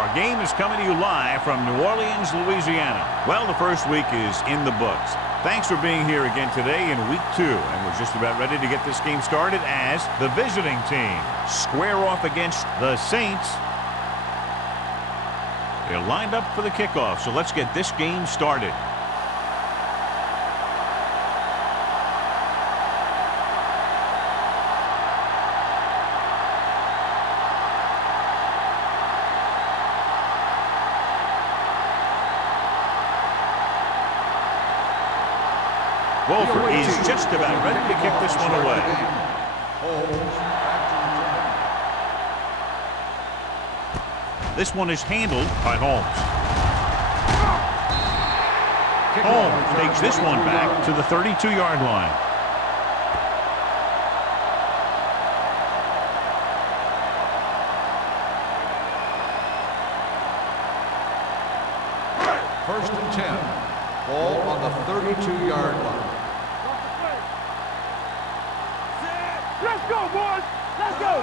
Our game is coming to you live from New Orleans, Louisiana. Well, the first week is in the books. Thanks for being here again today in week 2. And we're just about ready to get this game started as the visiting team square off against the Saints. They're lined up for the kickoff, so let's get this game started. Wolford is just about ready to kick this one away. This one is handled by Holmes. Holmes takes this one back to the 32-yard line. First and 10. Ball on the 32-yard line. Let's go, boys! Let's go!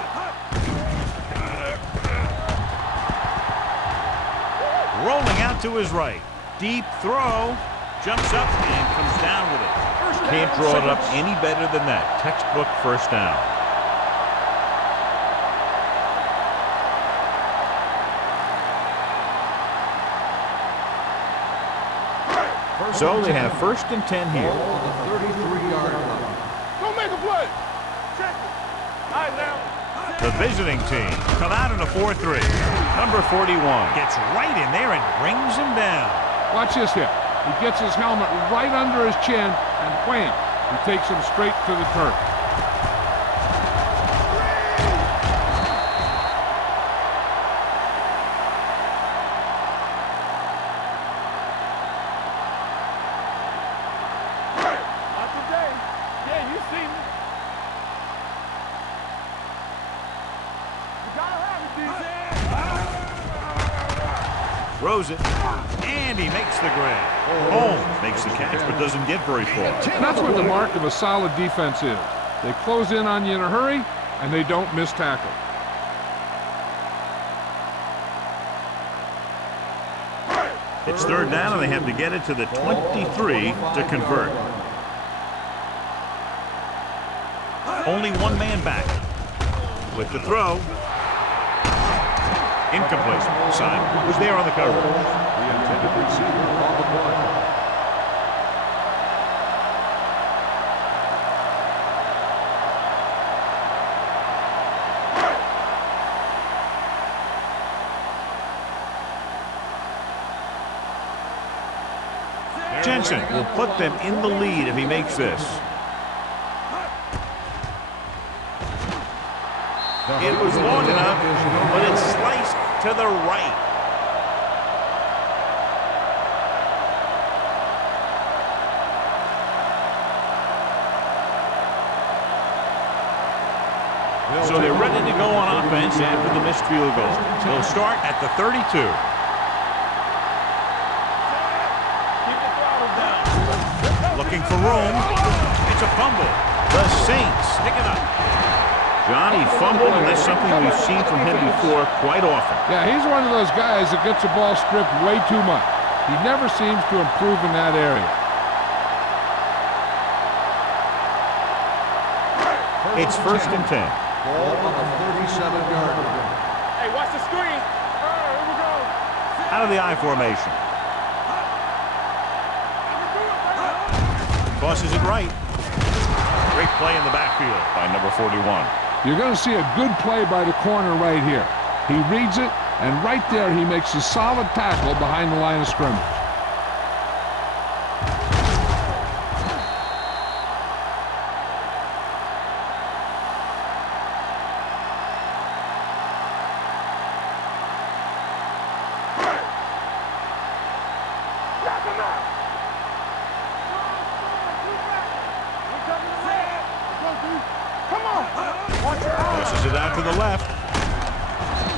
Rolling out to his right. Deep throw. Jumps up and comes down with it. Can't draw it up any better than that. Textbook first down. So they have first and 10 here. On the 33-yard line. Don't make a play! All right, now. The visiting team come out in a 4-3. Number 41 gets right in there and brings him down. Watch this here. He gets his helmet right under his chin, and wham, he takes him straight to the turf. Not today. Yeah, you see me. You gotta have it, DC. Throws it, and he makes the grab. Holmes makes the catch, but doesn't get very far. And that's what the mark of a solid defense is. They close in on you in a hurry, and they don't miss tackle. It's third down, and they have to get it to the 23 to convert. Only one man back. With the throw. Incomplete. Simon was there on the cover. The intended receiver on the play. Jensen will put them in the lead if he makes this. It was long enough, but it's sliced to the right. So they're ready to go on offense after the missed field goal. They'll start at the 32. Looking for room. It's a fumble. The Saints pick it up. Johnny fumbled, and that's something we've seen from him before quite often. Yeah, he's one of those guys that gets the ball stripped way too much. He never seems to improve in that area. It's first and 10. Ball on the 37-yard line. Hey, watch the screen. All right, here we go. Out of the I formation. Tosses it right. Great play in the backfield by number 41. You're going to see a good play by the corner right here. He reads it, and right there he makes a solid tackle behind the line of scrimmage. Tosses it out to the left.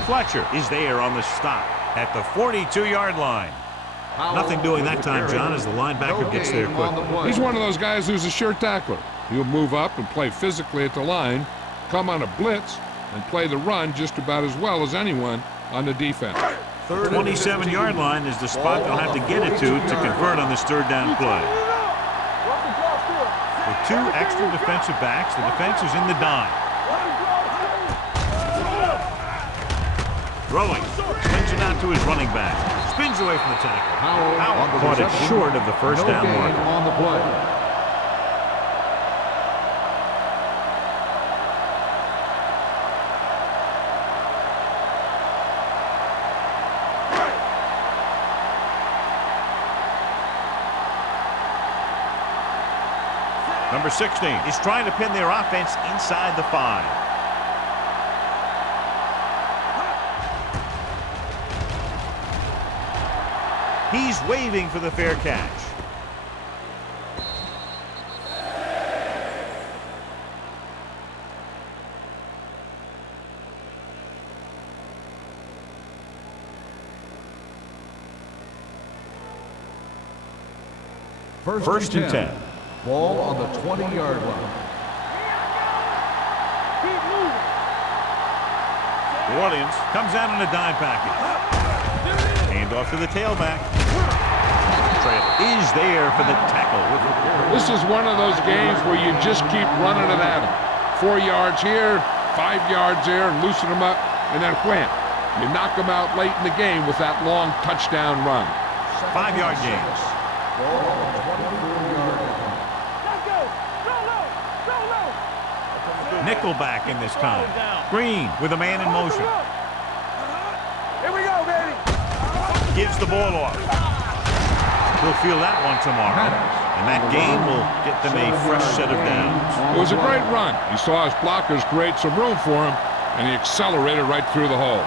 Fletcher is there on the stop at the 42-yard line. Nothing doing that time, John, as the linebacker gets there quickly. He's one of those guys who's a sure tackler. He'll move up and play physically at the line, come on a blitz, and play the run just about as well as anyone on the defense. 27-yard line is the spot they'll have to get it to convert on this third down play. With 2 extra defensive backs, the defense is in the dime. Throwing. Swings it out to his running back. Spins away from the tackle. Howell caught it short of the first down marker. On the play. Number 16 is trying to pin their offense inside the 5. He's waving for the fair catch. First and 10. Ball on the 20-yard line. New Orleans comes out in a dime package. Hand off to the tailback. Trail is there for the tackle. This is one of those games where you just keep running it at them. 4 yards here, 5 yards there, and loosen them up, and then wham. You knock them out late in the game with that long touchdown run. 5-yard gain. Ball on the 24-yard line. Nickelback in this time. Green with a man in motion. Here we go, baby. Gives the ball off. He'll feel that one tomorrow. And that game will get them a fresh set of downs. It was a great run. He saw his blockers create some room for him, and he accelerated right through the hole.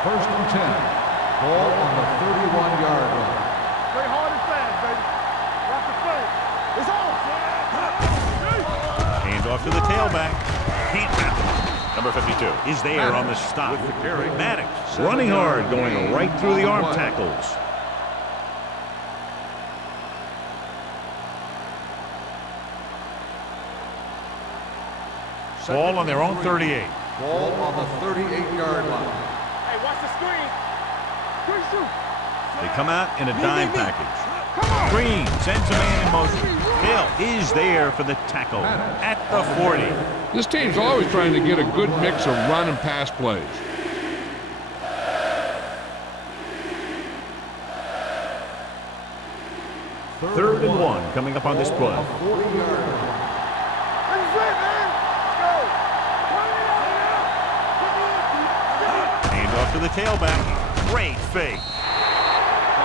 First and 10. Ball on the 31-yard line. Play hard and fast, baby. Watch the play. It's on. Hand off to the tailback. Can't happen. Number 52 is there on the stop. Maddox running hard, going right through the arm tackles. Ball on their own 38. Ball on the 38-yard line. Hey, watch the screen. Quick shoot. They come out in a dime package. Green sends a man in motion. Hill is there for the tackle at the 40. This team's always trying to get a good mix of run and pass plays. Third and 1 coming up on this play. Hand off to the tailback. Great fake.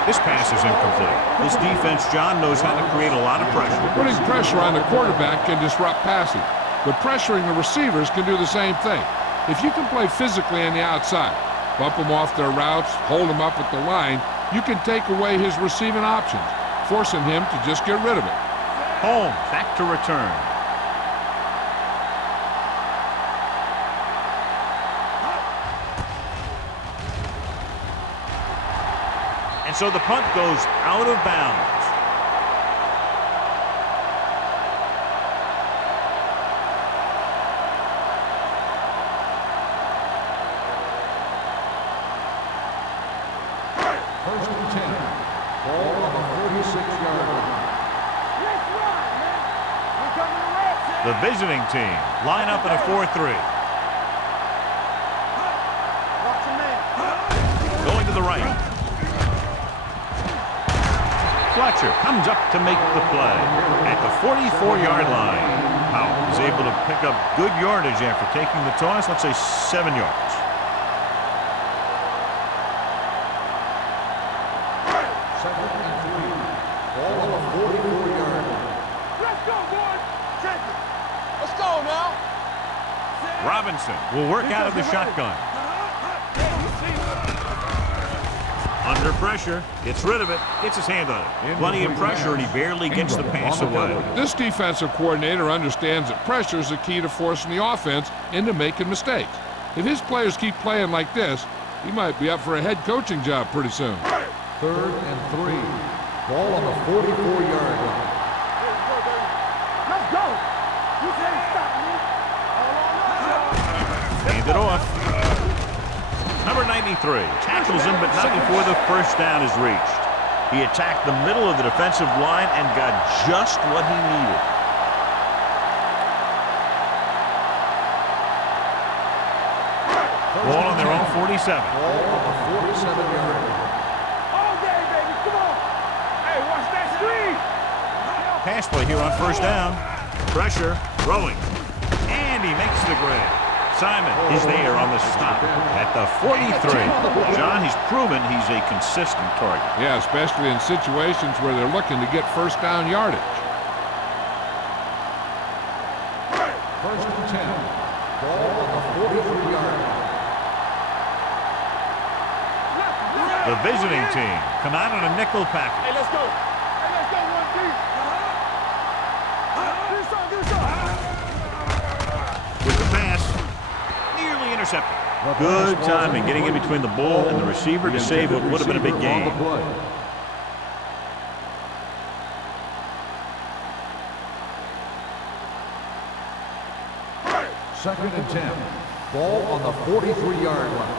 This pass is incomplete. This defense, John, knows how to create a lot of pressure. Putting pressure on the quarterback can disrupt passing, but pressuring the receivers can do the same thing. If you can play physically on the outside, bump them off their routes, hold them up at the line, you can take away his receiving options, forcing him to just get rid of it. Home, back to return. And so the punt goes out of bounds. First and 10. Ball on the 46-yard line. The visiting team line up in a 4-3. Going to the right. Fletcher comes up to make the play at the 44-yard line. Howell is able to pick up good yardage after taking the toss, let's say 7 yards. Second and 3. Ball on the 44-yard line. Let's go, boys. Check it. Let's go now. Robinson will work out of the shotgun. Under pressure, gets rid of it, gets his hand on it. Plenty of pressure, and he barely gets the pass away. This defensive coordinator understands that pressure is the key to forcing the offense into making mistakes. If his players keep playing like this, he might be up for a head coaching job pretty soon. Third and 3. Ball on the 44-yard line. Let's go. You can't stop me. Hand it off. Number 93 tackles him, but not before the first down is reached. He attacked the middle of the defensive line and got just what he needed. Ball on their own 47. Ball on the 47-yard line. All day, baby. Come on. Hey, watch that screen. Pass play here on first down. Pressure, throwing, and he makes the grab. Simon is there on the stop at the 43. John, he's proven he's a consistent target. Yeah, especially in situations where they're looking to get first down yardage. First and 10. Ball on the 43-yard line. The visiting team come out on a nickel Hey, package. let's go. Hey, let's go, 1-3. Do something. With the pass, nearly intercepted. Good timing getting in between the ball and the receiver to save what would have been a big game. Second and 10. Ball on the 43-yard line.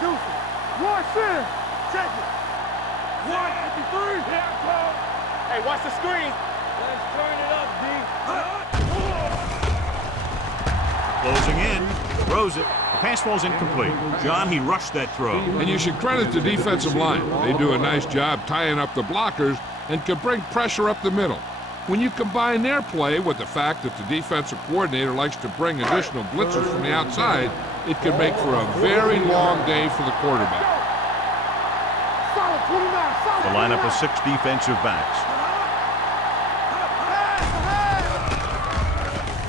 Deuce. One center. Check it. 153. Here I come. Hey, watch the screen. Let's turn it up, D. Closing in, throws it. The pass falls incomplete. John, he rushed that throw. And you should credit the defensive line. They do a nice job tying up the blockers and can bring pressure up the middle. When you combine their play with the fact that the defensive coordinator likes to bring additional blitzers from the outside, it can make for a very long day for the quarterback. The lineup of 6 defensive backs.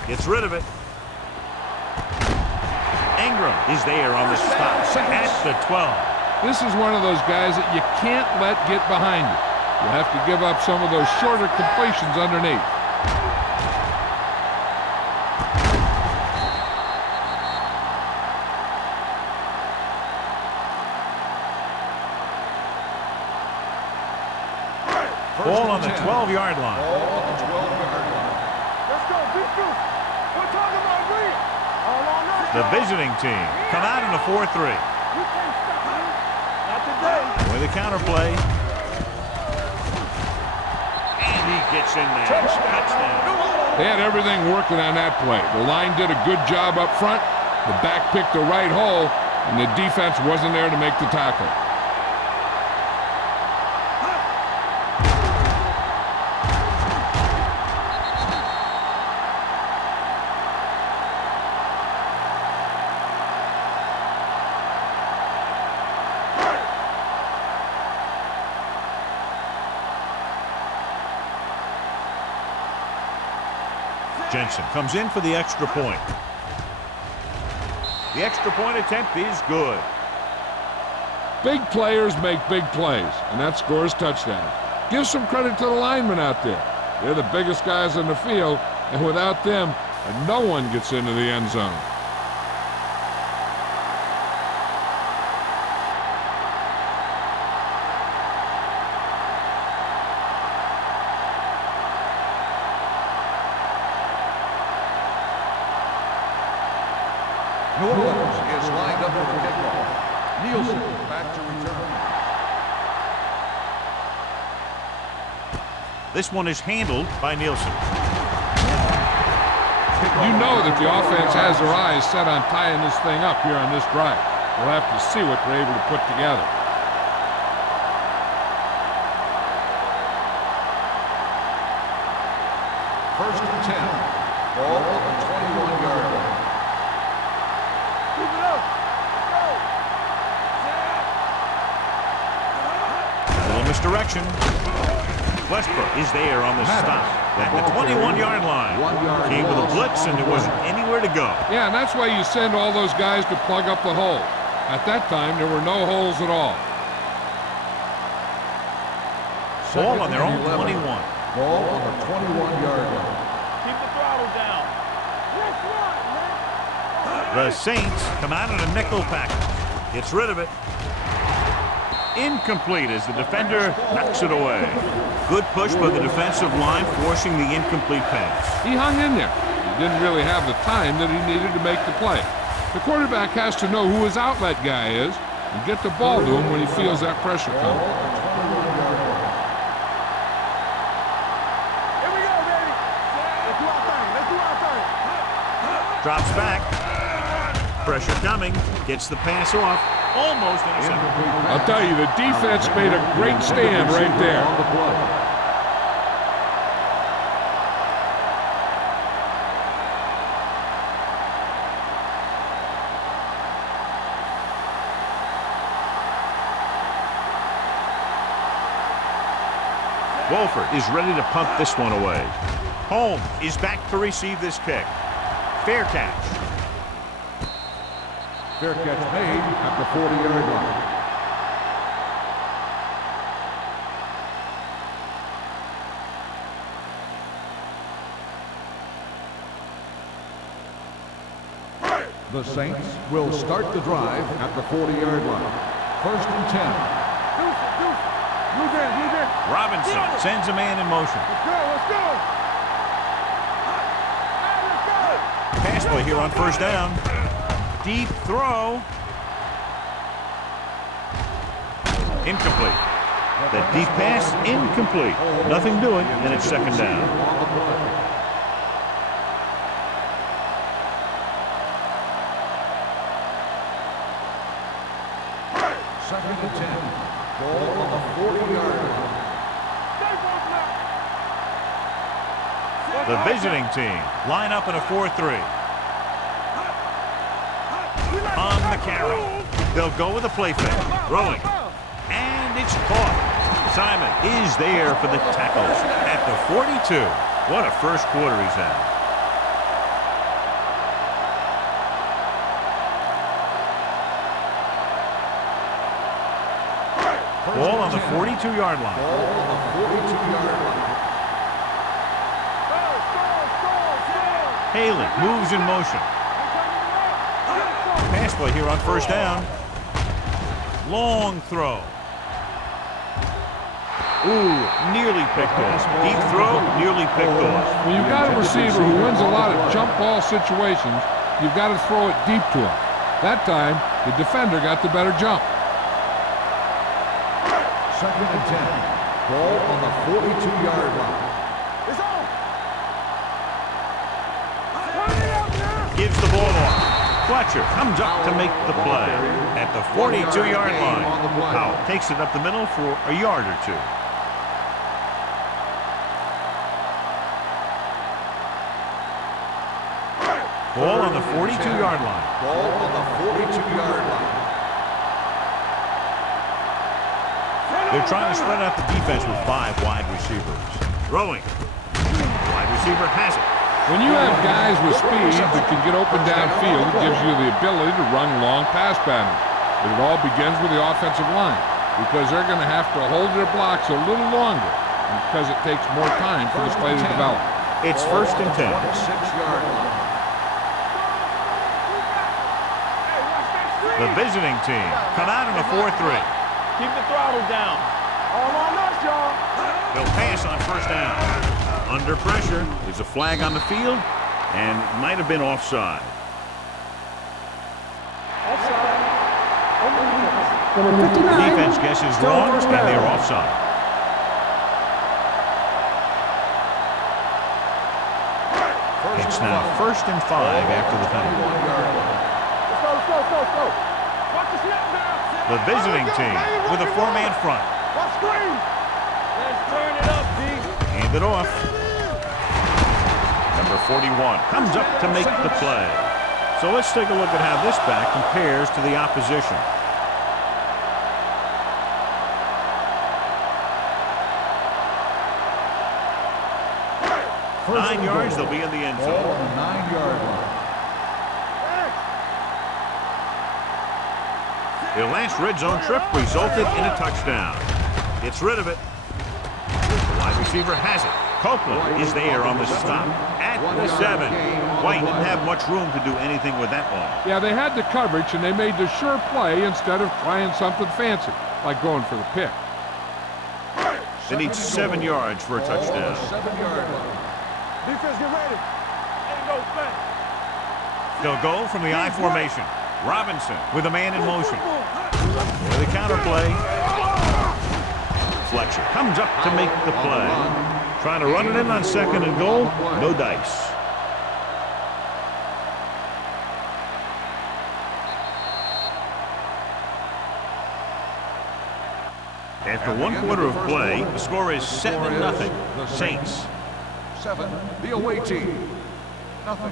Gets rid of it. Ingram is there on the stop at the 12. This is one of those guys that you can't let get behind you. You have to give up some of those shorter completions underneath. Ball on the 12-yard line. Ball on the 12-yard line. Let's go, defense. We're talking about real. All on us. The visiting team come out in a 4-3. You can't stop me. Not today. With the counterplay. And he gets in there. Touchdown. They had everything working on that play. The line did a good job up front. The back picked the right hole, and the defense wasn't there to make the tackle. Jensen comes in for the extra point. The extra point attempt is good. Big players make big plays, and that scores touchdowns. Give some credit to the linemen out there. They're the biggest guys in the field, and without them, no one gets into the end zone. New Orleans is lined up for the kickoff. Nielsen back to return. This one is handled by Nielsen. You know that the offense has their eyes set on tying this thing up here on this drive. We'll have to see what they're able to put together. First and 10. Ball on the 21-yard line. Keep it up. Go. Little misdirection. Westbrook is there on the stop at the 21-yard line. Came with a blitz and there wasn't anywhere to go. Yeah, and that's why you send all those guys to plug up the hole. At that time, there were no holes at all. Ball on their own 21. Ball on the 21-yard line. Keep the throttle down. Let's run, man. The Saints come out in a nickel package. Gets rid of it. Incomplete as the defender knocks it away. Good push by the defensive line, forcing the incomplete pass. He hung in there. He didn't really have the time that he needed to make the play. 2nd and 10. Ball on the 21-yard line. 2nd and 10. Ball on the 21-yard line. The quarterback has to know who his outlet guy is and get the ball to him when he feels that pressure coming. Here we go, baby. Let's do our thing. Let's do our thing. Drops back. Pressure coming. Gets the pass off. Almost intercepted. I'll tell you, the defense made a great stand right there. On the play. Wolford is ready to punt this one away. Holmes is back to receive this kick. Fair catch. Fair catch made at the 40-yard line. The Saints will start the drive at the 40-yard line. 1st and 10. Robinson sends a man in motion. Let's go. Let's go. Pass play here on 1st down. Deep throw. Incomplete. That deep pass, incomplete. Nothing doing, and it's 2nd down. On the play. Second and 10. Ball on the 40-yard line. The visiting team line up in a 4-3. On the carry. They'll go with a play fake. Rolling. And it's caught. Simon is there for the tackles at the 42. What a first quarter he's had. Ball on the 42-yard line. Ball on the 42-yard line. Haley moves in motion. Pass play here on 1st down. Long throw. Ooh, nearly picked off. Deep throw, nearly picked off. When you've got a receiver who wins a lot of jump ball situations, you've got to throw it deep to him. That time, the defender got the better jump. 2nd and 10. Ball on the 42-yard line. It's on. Gives the ball off. Fletcher comes up to make the play at the 42-yard line. Powell takes it up the middle for a yard or two. Ball on the 42-yard line. Ball on the 42-yard line. They're trying to spread out the defense with 5 wide receivers. Throwing. Wide receiver has it. When you have guys with speed that can get open downfield, it gives you the ability to run long pass patterns. But it all begins with the offensive line because they're going to have to hold their blocks a little longer because it takes more time for this play to develop. It's 1st and 10. 26-yard line. The visiting team come out in a 4-3. Keep the throttle down. All on us, y'all. They'll pass on 1st down. Under pressure. There's a flag on the field and might have been offside. The defense guesses wrong and they're offside. It's now 1st and 5 after the penalty. Let's go. Watch the snap now. The visiting team with a 4-man front. Watch screen. Let's turn it up, D. Hand it off. Number 41 comes up to make the play. So let's take a look at how this back compares to the opposition. First 9 yards, they'll be in the end Ball zone. on the 9-yard line. Their last red zone trip resulted in a touchdown. Gets rid of it. The wide receiver has it. Copeland is there on the stop at the 7. White didn't have much room to do anything with that ball. Yeah, they had the coverage, and they made the sure play instead of trying something fancy, like going for the pick. They need 7 yards for a touchdown. 7-yard line. Defense, get ready. Ain't no fence. They'll go from the I formation. Robinson with a man in motion. For the counterplay. Fletcher comes up to make the play. Trying to run it in on second and goal. No dice. After 1 quarter of play, the score is 7-0. Saints. 7, the away team. Nothing.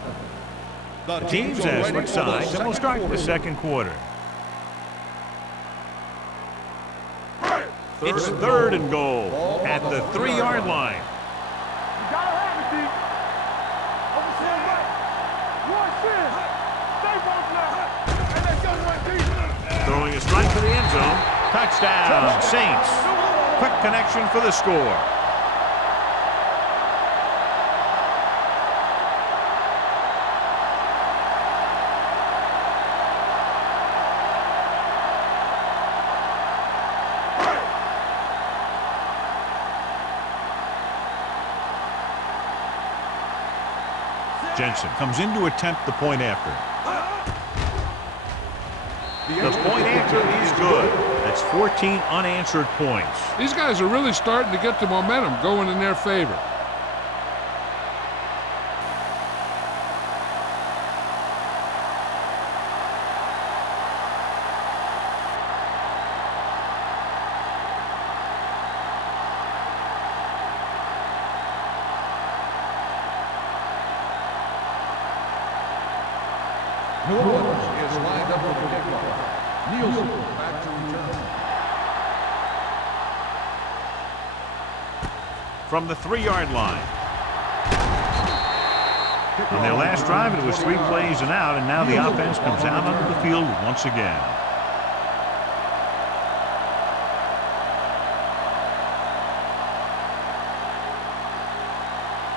The teams have switched sides and will start the second quarter. It's 3rd and goal at the 3-yard line. You gotta have it, D. Over to the right. Watch this. Stay both now. And let's go, right, D. Throwing a strike to the end zone. Touchdown, Saints. Quick connection for the score. Jensen comes in to attempt the point after. The point after is good. That's 14 unanswered points. These guys are really starting to get the momentum going in their favor. New Orleans is lined up for the kickoff. Nielsen back to return. From the 3-yard line. On their last drive, it was 3 plays and out, and now the offense comes out onto the field once again.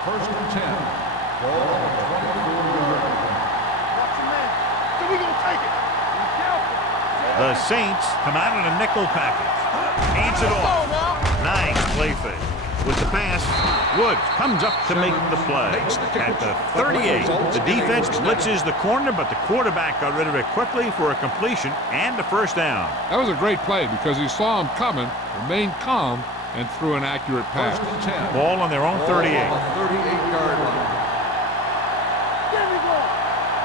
First and 10. Ball on the 24-yard line. Watch your man. So we gonna take it. Be careful. The Saints come out in a nickel package. Hands it off. Nice play fake. With the pass, Woods comes up to make the play. At the 38, the defense blitzes the corner, but the quarterback got rid of it quickly for a completion and a first down. That was a great play because he saw him coming, remained calm, and threw an accurate pass. First and 10. Ball on their own 38. On the 38-yard line. There we go.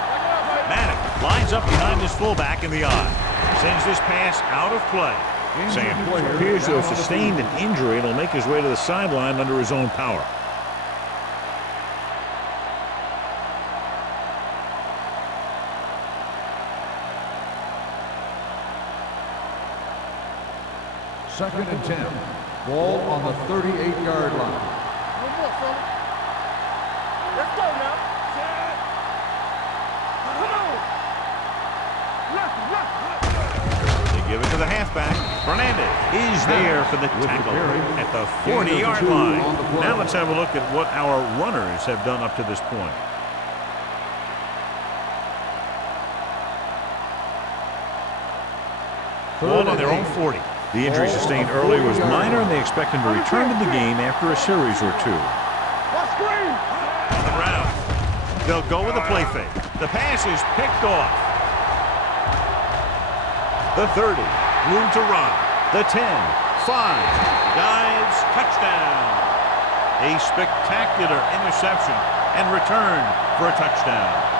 Back it up, baby. Maddox lines up behind his fullback in the eye. Sends this pass out of play. Sam appears to have sustained an injury and will make his way to the sideline under his own power. Second and 10. Ball on the 38-yard line. One more, fella. Let's go now. Set. Come on. Left. They give it to the halfback. Fernandez is there for the tackle at the 40-yard line. Now let's have a look at what our runners have done up to this point. Ball on their own 40. The injury sustained earlier was minor, and they expect him to return to the game after a series or 2. Watch screen. On the ground. They'll go with a play fake. The pass is picked off. The 30. Room to run. The 10. 5. Dives. Touchdown. A spectacular interception and return for a touchdown.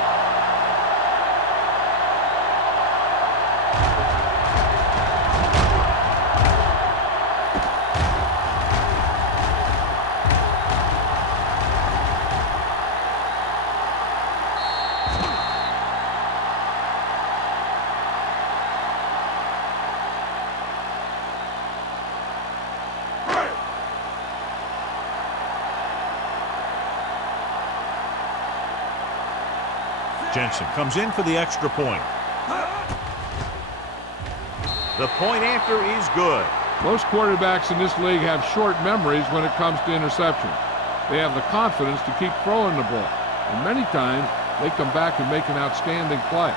Jensen comes in for the extra point. The point after is good. Most quarterbacks in this league have short memories when it comes to interceptions. They have the confidence to keep throwing the ball, and many times they come back and make an outstanding play.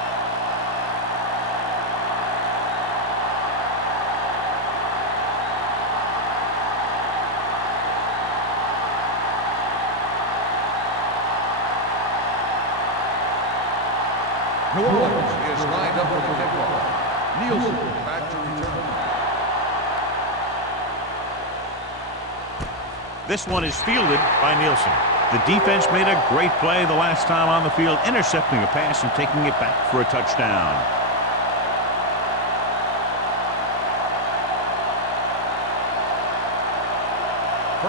New Orleans is lined up with the kickoff. Nielsen back to return. This one is fielded by Nielsen. The defense made a great play the last time on the field, intercepting a pass and taking it back for a touchdown.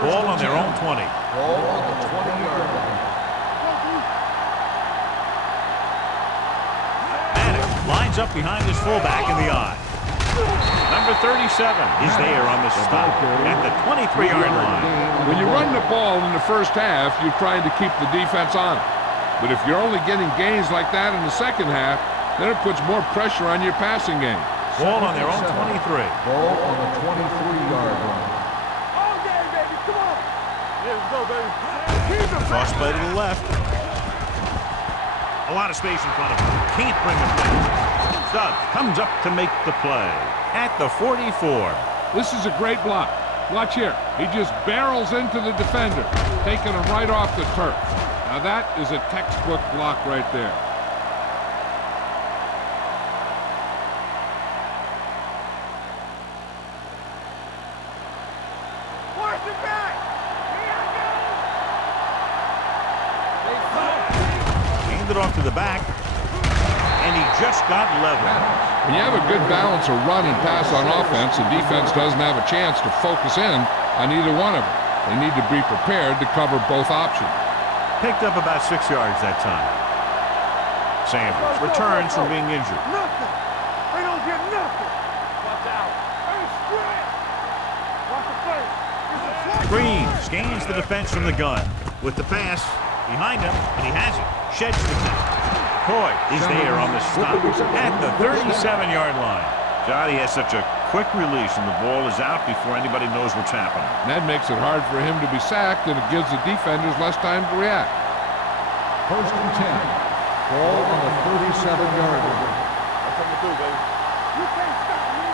Ball on their own 20. Ball on the 20-yard line. Maddox lines up behind his fullback in the I. Number 37 is there on the stop at the 23-yard line. When you run the ball in the first half, you're trying to keep the defense on it. But if you're only getting gains like that in the second half, then it puts more pressure on your passing game. Ball on their own 23. Ball on the 23-yard line. All day, baby. Come on. Yeah, let's go, baby. Keep the Toss play to the left. A lot of space in front of him. Can't bring him down. Stubbs comes up to make the play at the 44. This is a great block. Watch here. He just barrels into the defender, taking him right off the turf. Now that is a textbook block right there. Watch it back. Handed it off to the back, and he just got level. When you have a good balance of run and pass on offense, the defense doesn't have a chance to focus in on either one of them. They need to be prepared to cover both options. Picked up about 6 yards that time. Sanders returns from being injured. Nothing. They don't get nothing. Watch out. Hey, straight. Watch the play. Green scans the defense from the gun. With the pass behind him, and he has it. Sheds the pass. Coy is there on the stop at the 37-yard line. Johnny has such a quick release, and the ball is out before anybody knows what's happening. That makes it hard for him to be sacked, and it gives the defenders less time to react. First and 10. Ball on the 37-yard line. That's what we do, baby. You can't stop me.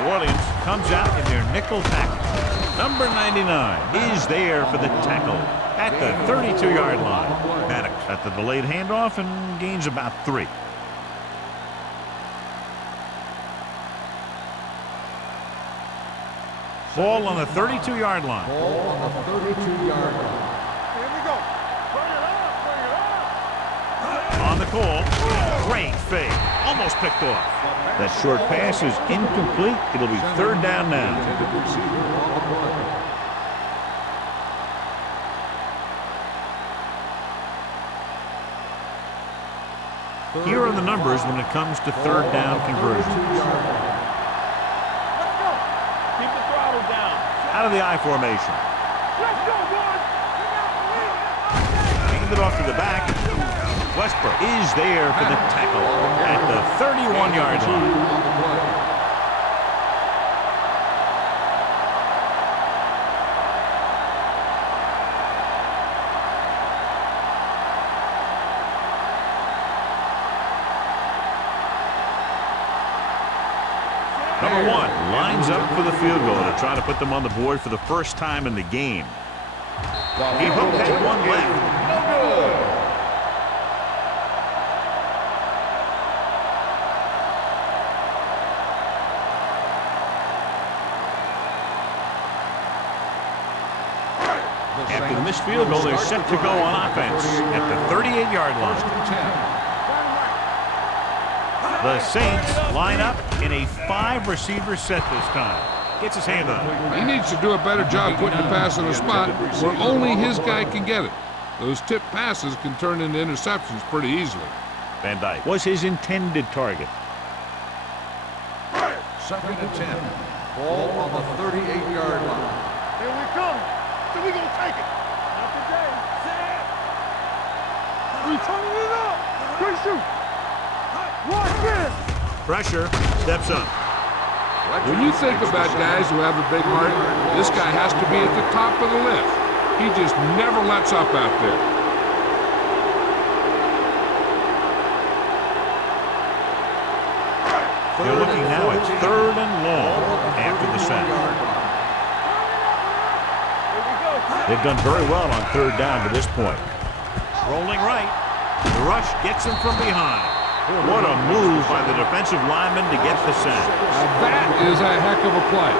New Orleans comes out in their nickel tackle. Number 99 is there for the tackle at the 32-yard line. Maddox at the delayed handoff and gains about 3. Ball on the 32-yard line. Ball on the 32-yard line. Here we go. Bring it up. Bring it up. On the call, great fake, almost picked off. That short pass is incomplete. It'll be third down now. Intended receiver on the play. Here are the numbers when it comes to third down conversions. Let's go. Keep the throttle down. Out of the I formation. Let's go, boys. Handed off to the back. Westbrook is there for the tackle at the 31-yard line. On the play. Number 1 lines up for the field goal to try to put them on the board for the first time in the game. He hooked that one left. After the missed field goal, they're set to go on offense at the 38-yard line. The Saints line up in a 5-receiver set this time. Gets his hand on it. He needs to do a better job putting the pass in a spot where only his guy can get it. Those tip passes can turn into interceptions pretty easily. Van Dyke was his intended target. Second and 10. Ball on the 38-yard line. Here we come. So we gonna take it. Not today. Set. We turning it up. Good shoot. Watch this. Pressure, steps up. When you think about guys who have a big heart, this guy has to be at the top of the list. He just never lets up out there. They're looking now at 3rd and long after the sack. They've done very well on 3rd down to this point. Rolling right. The rush gets him from behind. What a move by the defensive lineman to get the sack. Now that is a heck of a play.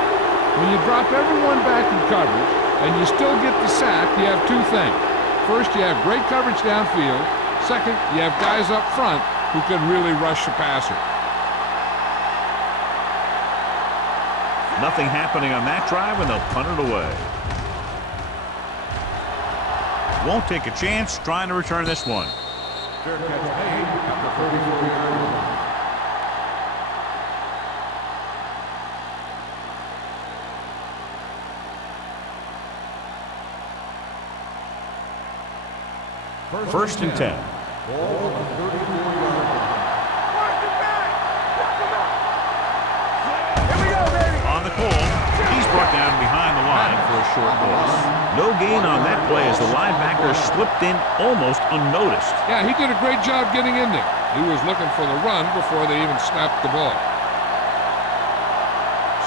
When you drop everyone back in coverage and you still get the sack, you have two things. First, you have great coverage downfield. Second, you have guys up front who can really rush the passer. Nothing happening on that drive, and they'll punt it away. Won't take a chance trying to return this one. Fair catch made at the 34-yard line. First and 10. Ball on the 34-yard line. On the call, he's brought down behind the line for a short loss. No gain on that play as the linebacker slipped in almost unnoticed. Yeah, he did a great job getting in there. He was looking for the run before they even snapped the ball.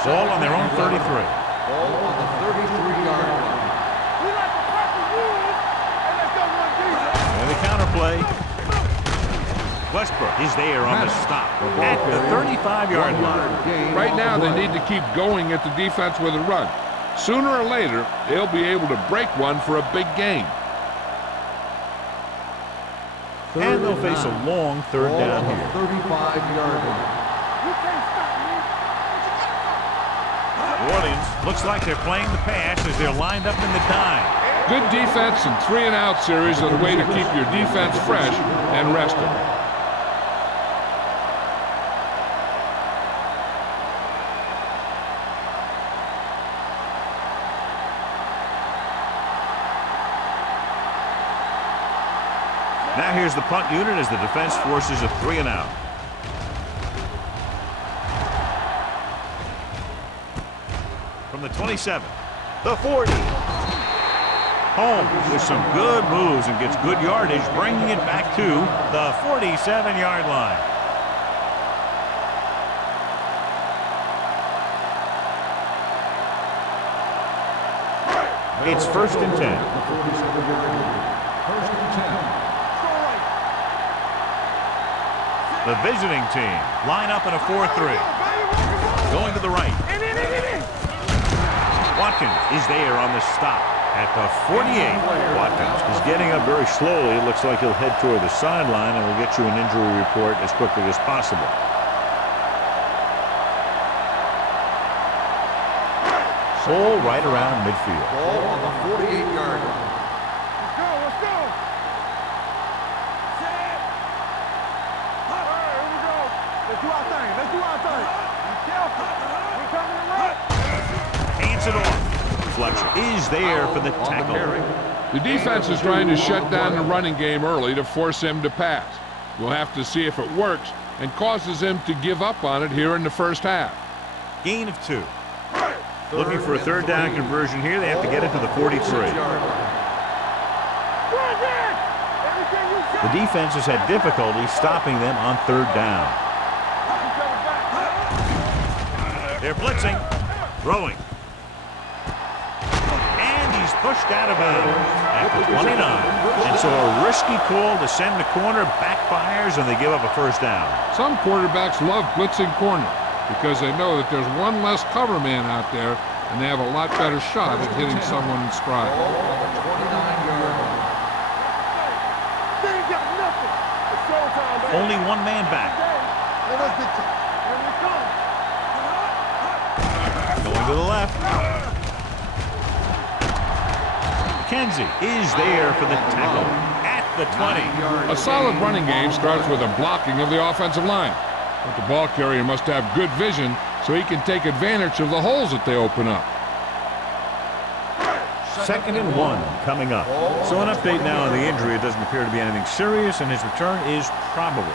Ball on their own 33. Ball on the 33-yard line. And the counterplay. Westbrook is there on the stop at the 35-yard line. Right now, they need to keep going at the defense with a run. Sooner or later, they'll be able to break one for a big gain. And they'll face a long third down here. 35-yard line. New Orleans looks like they're playing the pass as they're lined up in the dime. Good defense and 3-and-out series are the way to keep your defense fresh and rested. Now here's the punt unit as the defense forces a 3-and-out. From the 27, the 40. Holmes with some good moves and gets good yardage, bringing it back to the 47-yard line. It's first and 10. First and 10. The visiting team line up in a 4-3. Going to the right. Watkins is there on the stop at the 48. Watkins is getting up very slowly. It looks like he'll head toward the sideline, and we'll get you an injury report as quickly as possible. Ball right around midfield. Ball on the 48-yard line. Let's go. Let's do our thing. Be careful. We're coming to run. Hands it off. Fletcher is there for the tackle. The defense is trying to shut down the running game early to force him to pass. We'll have to see if it works and causes him to give up on it here in the first half. Gain of 2. Looking for a third down conversion here. They have to get it to the 43. The defense has had difficulty stopping them on third down. They're blitzing, throwing. And he's pushed out of bounds at the 29. And so a risky call to send the corner backfires, and they give up a first down. Some quarterbacks love blitzing corner because they know that there's one less cover man out there and they have a lot better shot at hitting someone in stride. Ball on the 29-yard line. Only one man back. Going to the left. Kenzie is there for the tackle at the 20. A solid running game starts with a blocking of the offensive line. But the ball carrier must have good vision so he can take advantage of the holes that they open up. Second and 1 coming up. So an update now on the injury. It doesn't appear to be anything serious, and his return is probable.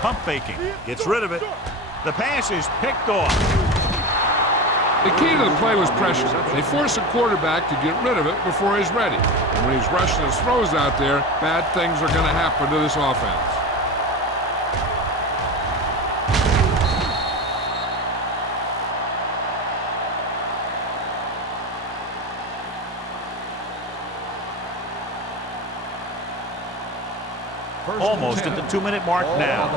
Pump faking. Gets rid of it. The pass is picked off. The key to the play was pressure. They force a quarterback to get rid of it before he's ready. And when he's rushing his throws out there, bad things are going to happen to this offense. Almost at the 2-minute mark now.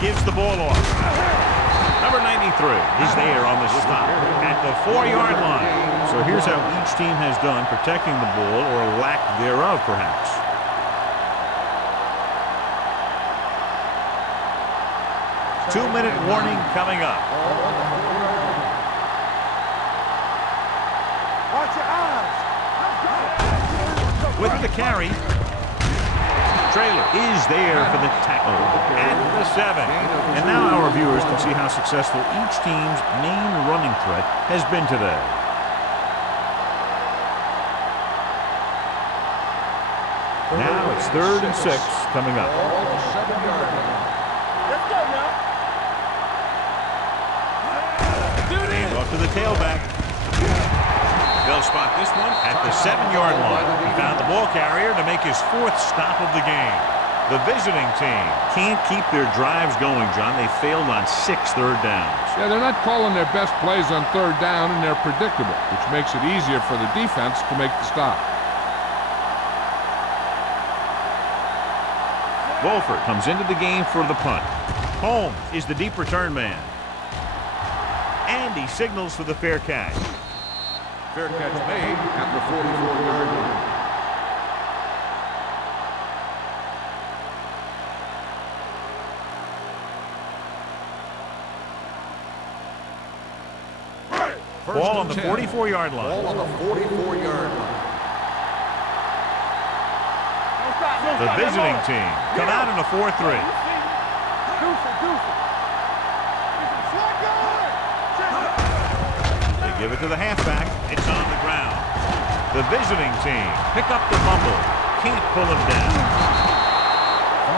Gives the ball off. Number 93 is there on the stop at the 4-yard line. So here's how each team has done protecting the ball, or lack thereof, perhaps. Two-minute warning coming up. Watch your eyes. With the carry. Trailer is there for the tackle at the 7. And now our viewers can see how successful each team's main running threat has been today. Now it's 3rd and 6 coming up. Let's go now. And off to the tailback. They'll spot this one at the 7-yard line. He found the ball carrier to make his 4th stop of the game. The visiting team can't keep their drives going, John. They failed on 6 third downs. Yeah, they're not calling their best plays on 3rd down, and they're predictable, which makes it easier for the defense to make the stop. Wolford comes into the game for the punt. Holmes is the deep return man. And he signals for the fair catch. Fair catch made at the 44-yard line. Ball on the 44-yard line. Ball on the 44-yard line. The visiting team come out in a 4-3. They give it to the halfback. It's on the ground. The visiting team pick up the fumble. Can't pull him down.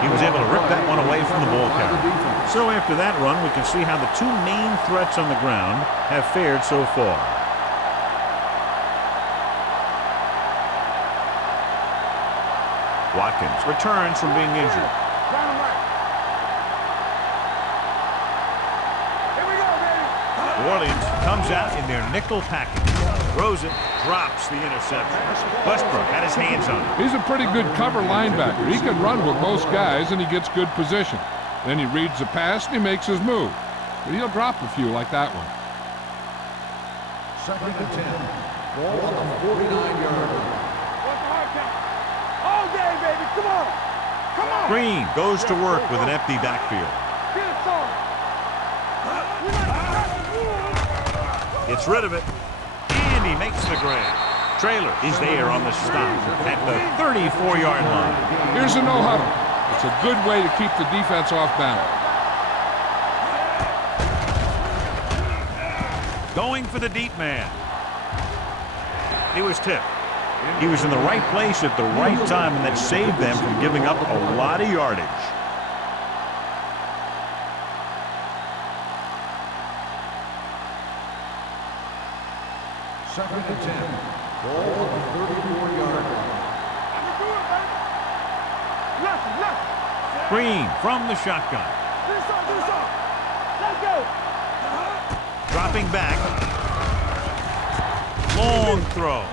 He was able to rip that one away from the ball carrier. So after that run, we can see how the two main threats on the ground have fared so far. Watkins returns from being injured. New Orleans comes out in their nickel package. Throws it, drops the interception. Westbrook had his hands on it. He's a pretty good cover linebacker. He can run with most guys, and he gets good position. Then he reads the pass, and he makes his move. But he'll drop a few like that one. 2nd and 10. Ball on the 49-yard line. All day, baby. Come on. Come on. Green goes to work with an empty backfield. Gets rid of it, and he makes the grab. Trailer is there on the stop at the 34-yard line. Here's a no-huddle. It's a good way to keep the defense off balance. Going for the deep man. He was tipped. He was in the right place at the right time, and that saved them from giving up a lot of yardage. Second and 10. Ball on the 34-yard line. Green from the shotgun. Let's go. Dropping back. Long throw.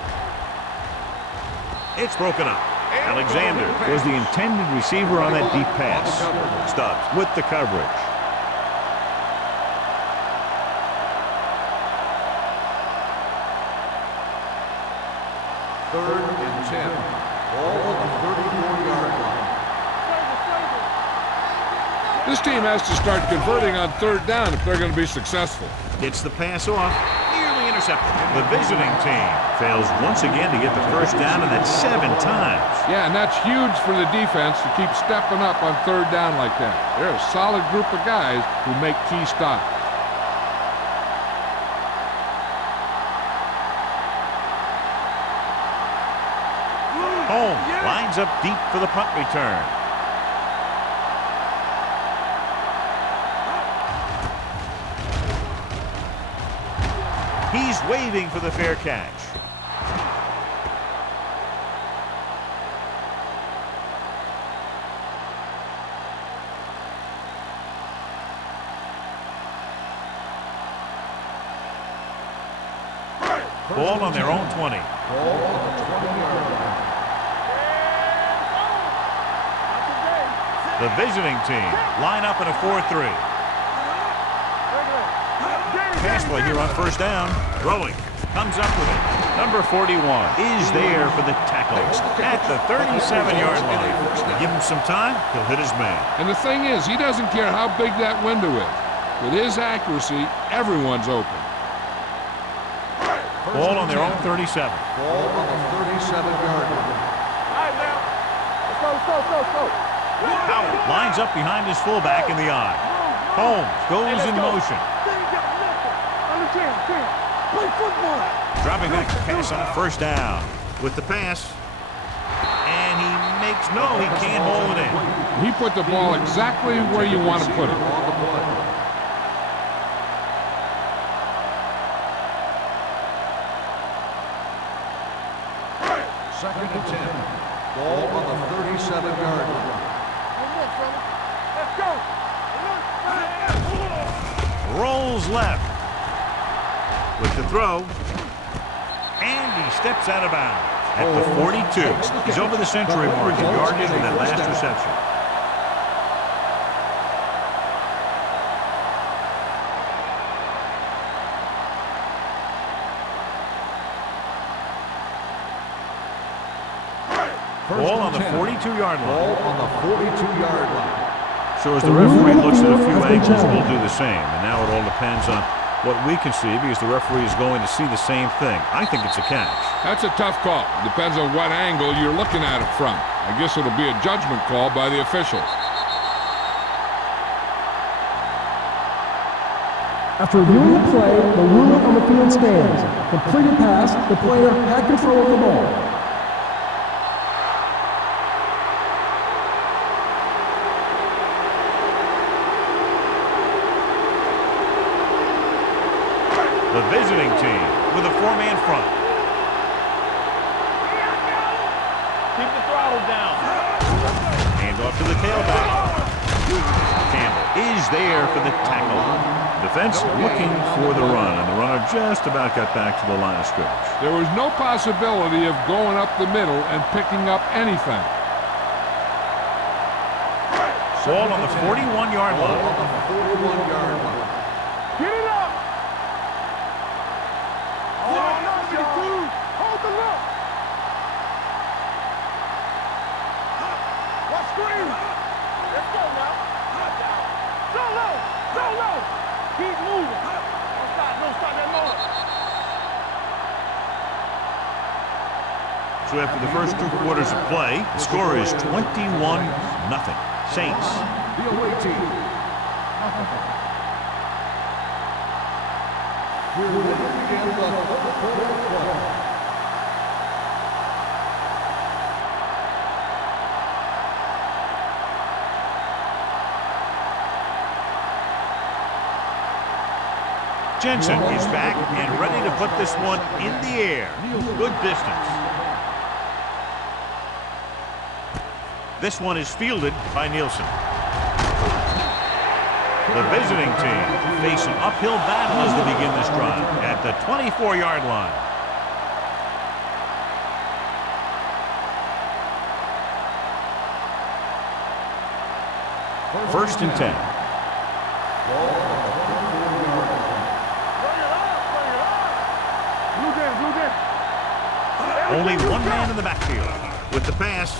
It's broken up. Alexander was the intended receiver on that deep pass. Stubbs with the coverage. Third and 10. Ball on the 34-yard line. This team has to start converting on 3rd down if they're going to be successful. Gets the pass off. Nearly intercepted. The visiting team fails once again to get the first down, and that's 7 times. Yeah, and that's huge for the defense to keep stepping up on 3rd down like that. They're a solid group of guys who make key stops. Holmes lines up deep for the punt return. He's waving for the fair catch. Ball on their own 20. Ball on the 20-yard line. The visiting team line up in a 4-3. Pass play here on first down. Throwing. Comes up with it. Number 41 is there for the tackle at the 37-yard line. Give him some time, he'll hit his man. And the thing is, he doesn't care how big that window is. With his accuracy, everyone's open. Ball on their own 37. Ball on the 37-yard line. All right, now. Let's go. Howard lines up behind his fullback in the eye. Holmes goes in motion. Play football. Dropping back to pass on first down. With the pass. And he makes no, he can't hold it in. He put the ball exactly where you want to put it. On the play. Second and 10. Ball on the 37-yard line. Let's go. Rolls left. With the throw. And he steps out of bounds at the 42. He's over the century mark in yardage in that last reception. Ball on the 42-yard line. Ball on the 42-yard line. So as the referee looks at a few angles, we'll do the same. And now it all depends on what we can see because the referee is going to see the same thing. I think it's a catch. That's a tough call. Depends on what angle you're looking at it from. I guess it'll be a judgment call by the officials. After reviewing the play, the ruling on the field stands. Completed pass, the player had control of the ball. The visiting team with a four-man front. Keep the throttle down. Hand off to the tailback. Campbell is there for the tackle. Defense looking for the run, and the runner just about got back to the line of scrimmage. There was no possibility of going up the middle and picking up anything. Ball on the 41-yard Ball line. on the 41-yard line. Get it up. Oh, no, dude. Hold the look. Watch screen. Let's go now. Go low. Keep moving. Don't stop that motor. So after the first 2 quarters of play, the score is 21-0. Saints. The away team. We're ready to begin the fourth quarter. Jensen is back and ready to put this one in the air. Good distance. This one is fielded by Nielsen. The visiting team face an uphill battle as they begin this drive at the 24-yard line. First and 10. Only one man in the backfield. With the pass,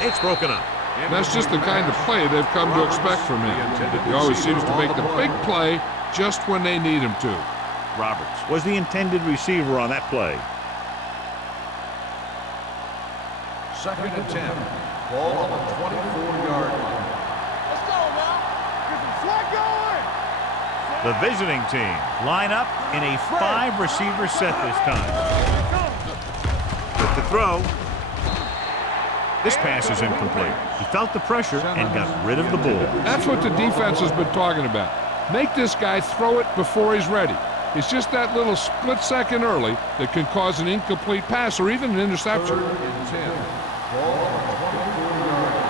it's broken up. That's just the kind of play they've come to expect from him. He always seems to make the big play just when they need him to. Roberts was the intended receiver on that play. Second and 10. Ball on the 24-yard line. Let's go now. Get some slack going. The visiting team line up in a 5-receiver set this time. With the throw, this pass is incomplete. He felt the pressure and got rid of the ball. That's what the defense has been talking about. Make this guy throw it before he's ready. It's just that little split second early that can cause an incomplete pass or even an interception. Third and 10. Ball on the 24-yard line.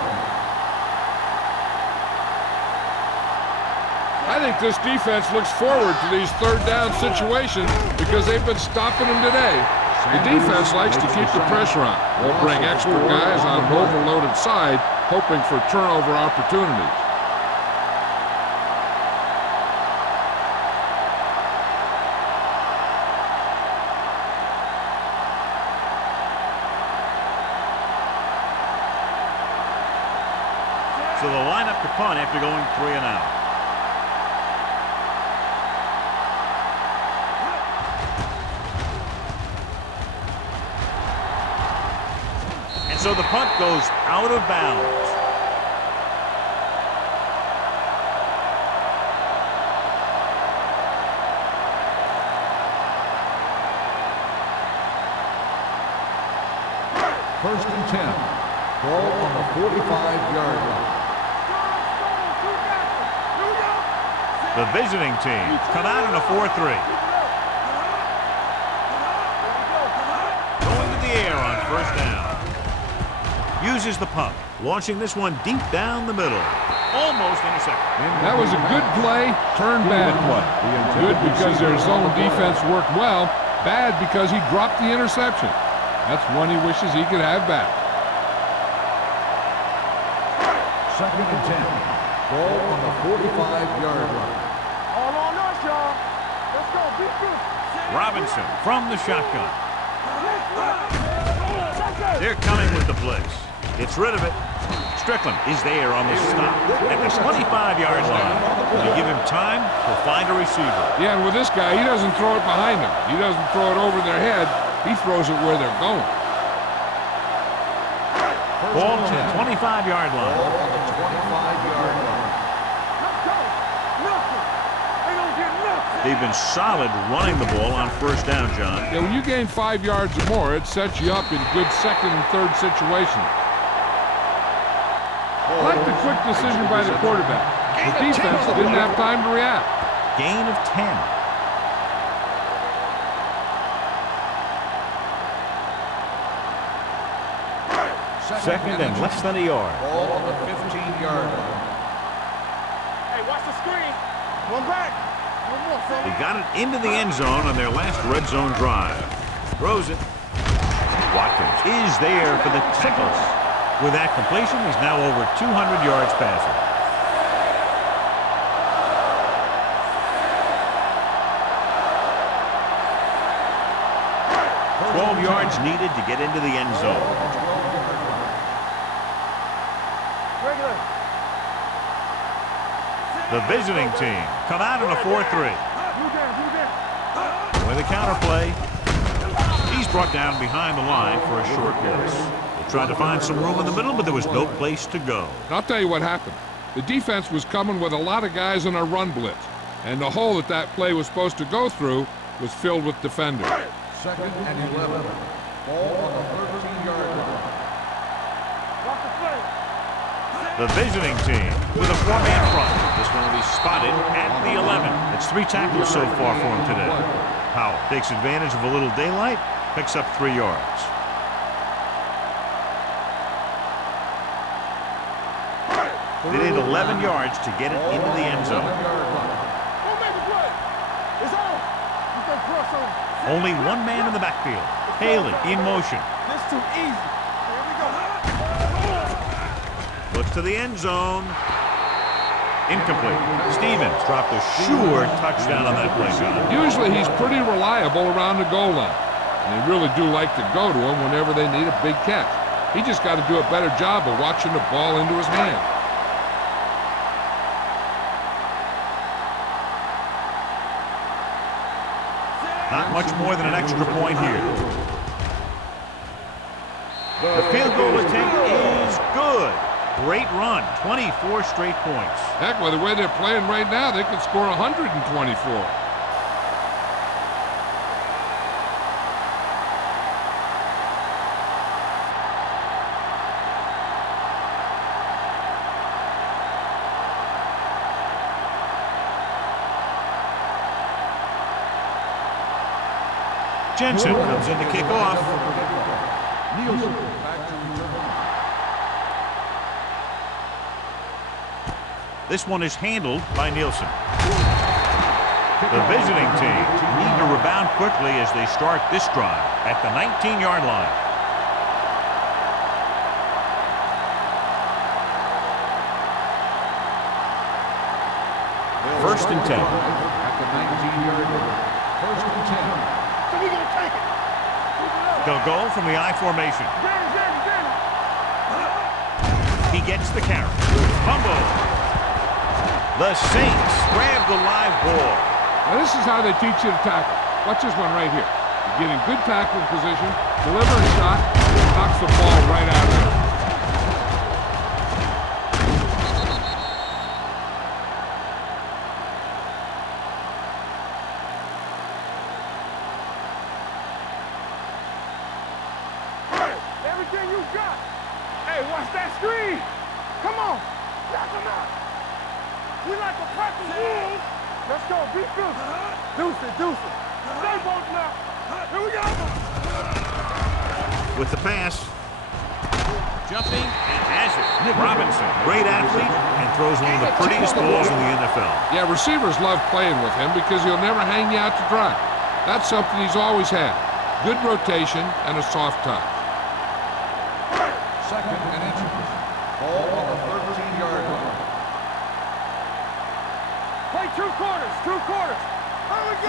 I think this defense looks forward to these third down situations because they've been stopping them today. The defense likes to keep the pressure on. They'll bring extra guys on an overloaded side, hoping for turnover opportunities. So they'll line up to punt after going 3 and out. And so the punt goes out of bounds. First and 10. Ball on the 45-yard line. The visiting team come out in a 4-3. Going to the air on first down. Uses the pump. Launching this one deep down the middle. Almost intercepted. That was a good play, turned bad play. Good because their zone defense worked well. Bad because he dropped the interception. That's one he wishes he could have back. Second and 10. Ball on the 45-yard line. All on us, y'all. Let's go. Beat this. Robinson from the shotgun. They're coming with the blitz. Gets rid of it. Strickland is there on the stop at the 25-yard line. When you give him time, he'll find a receiver. Yeah, and with this guy, he doesn't throw it behind them. He doesn't throw it over their head. He throws it where they're going. Ball on the 25-yard line. Ball on the 25-yard line. Let's go. Nothing. They don't get nothing. They've been solid running the ball on first down, John. Yeah, when you gain 5 yards or more, it sets you up in good second and third situations. I like the quick decision by the quarterback. The defense didn't have time to react. Gain of 10. Second and less than a yard. Ball on the 15-yard line. Hey, watch the screen. One back. One more, fella. They got it into the end zone on their last red zone drive. Throws it. Watkins is there for the tackle. With that completion, he's now over 200 yards passing. $12 yards needed to get into the end zone. Regular. The visiting team come out in a 4-3. You down. With a counterplay, he's brought down behind the line for a short loss. They tried to find some room in the middle, but there was no place to go. And I'll tell you what happened. The defense was coming with a lot of guys on a run blitz, and the hole that play was supposed to go through was filled with defenders. Second and 11. Ball on the 13-yard line. Watch the play. The visiting team with a 4-man front. This one will be spotted at the 11. It's 3 tackles so far for him today. Powell takes advantage of a little daylight, picks up 3 yards. They need 11 yards to get it into the end zone. Don't make a play. It's on. You can cross on. Only one man in the backfield. Haley in motion. This too easy. Here we go. Looks to the end zone. Incomplete. Stevens dropped a sure touchdown on that play, John. Usually he's pretty reliable around the goal line, and they really do like to go to him whenever they need a big catch. He just got to do a better job of watching the ball into his hand. Not much more than an extra point here. The field goal attempt is good. Great run. 24 straight points. Heck, with the way they're playing right now, they could score 124. Jensen comes in to kick off. Nielsen back to return. This one is handled by Nielsen. The visiting team need to rebound quickly as they start this drive at the 19-yard line. First and 10. At the 19-yard line. First and 10. So we gonna take it. They'll go from the I formation. He gets the carry. Fumble. The Saints grab the live ball. Now this is how they teach you to tackle. Watch this one right here. You get in good tackling position, deliver a shot, knocks the ball right out of there. Everything you got. Hey, watch that screen. Come on. Knock him out. We like to practice rules. Let's go. Be physical. Deuce it, deuce it. Stay both now. Here we go. With the pass. Jumping and has it. Nick Robinson, great athlete, and throws one of the prettiest balls in the NFL. Yeah, receivers love playing with him because he'll never hang you out to dry. That's something he's always had. Good rotation and a soft touch. Second and inches. Ball on the 13-yard line. Play 2 quarters, 2 quarters.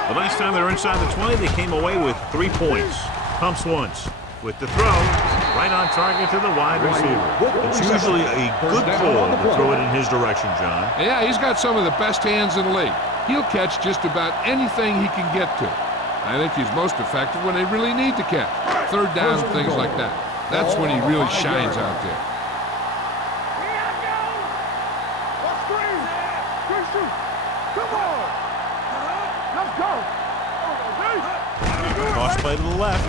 The last time they were inside the 20, they came away with 3 points. Pumps once. With the throw, right on target to the wide receiver. It's usually a good call to throw it in his direction, John. Yeah, he's got some of the best hands in the league. He'll catch just about anything he can get to. I think he's most effective when they really need to catch. Third down, things like that. That's when he really shines out there. Here I go. Let's screen. Good shoot. Come on. Let's go. Cross play to the left.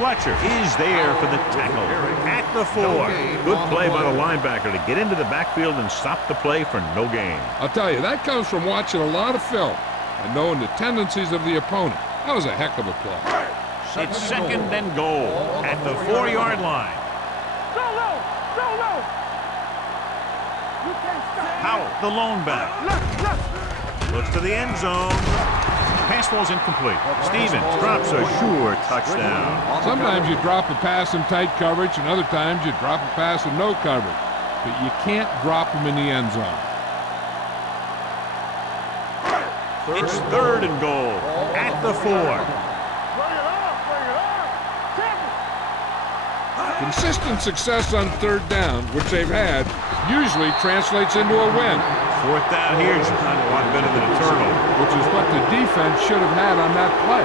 Fletcher is there for the tackle at the 4. Good play by the linebacker to get into the backfield and stop the play for no gain. I'll tell you, that comes from watching a lot of film and knowing the tendencies of the opponent. That was a heck of a play. It's second and goal at the 4-yard line. Go low. Go low. You can't stop. Howell, the lone back. Left. Looks to the end zone. Pass ball's incomplete. Stevens drops a sure touchdown. Sometimes you drop a pass in tight coverage, and other times you drop a pass in no coverage. But you can't drop them in the end zone. It's third and goal at the 4. Bring it on. Consistent success on third down, which they've had, usually translates into a win. Fourth down here, John, a lot better than a turnover. Which is what the defense should have had on that play.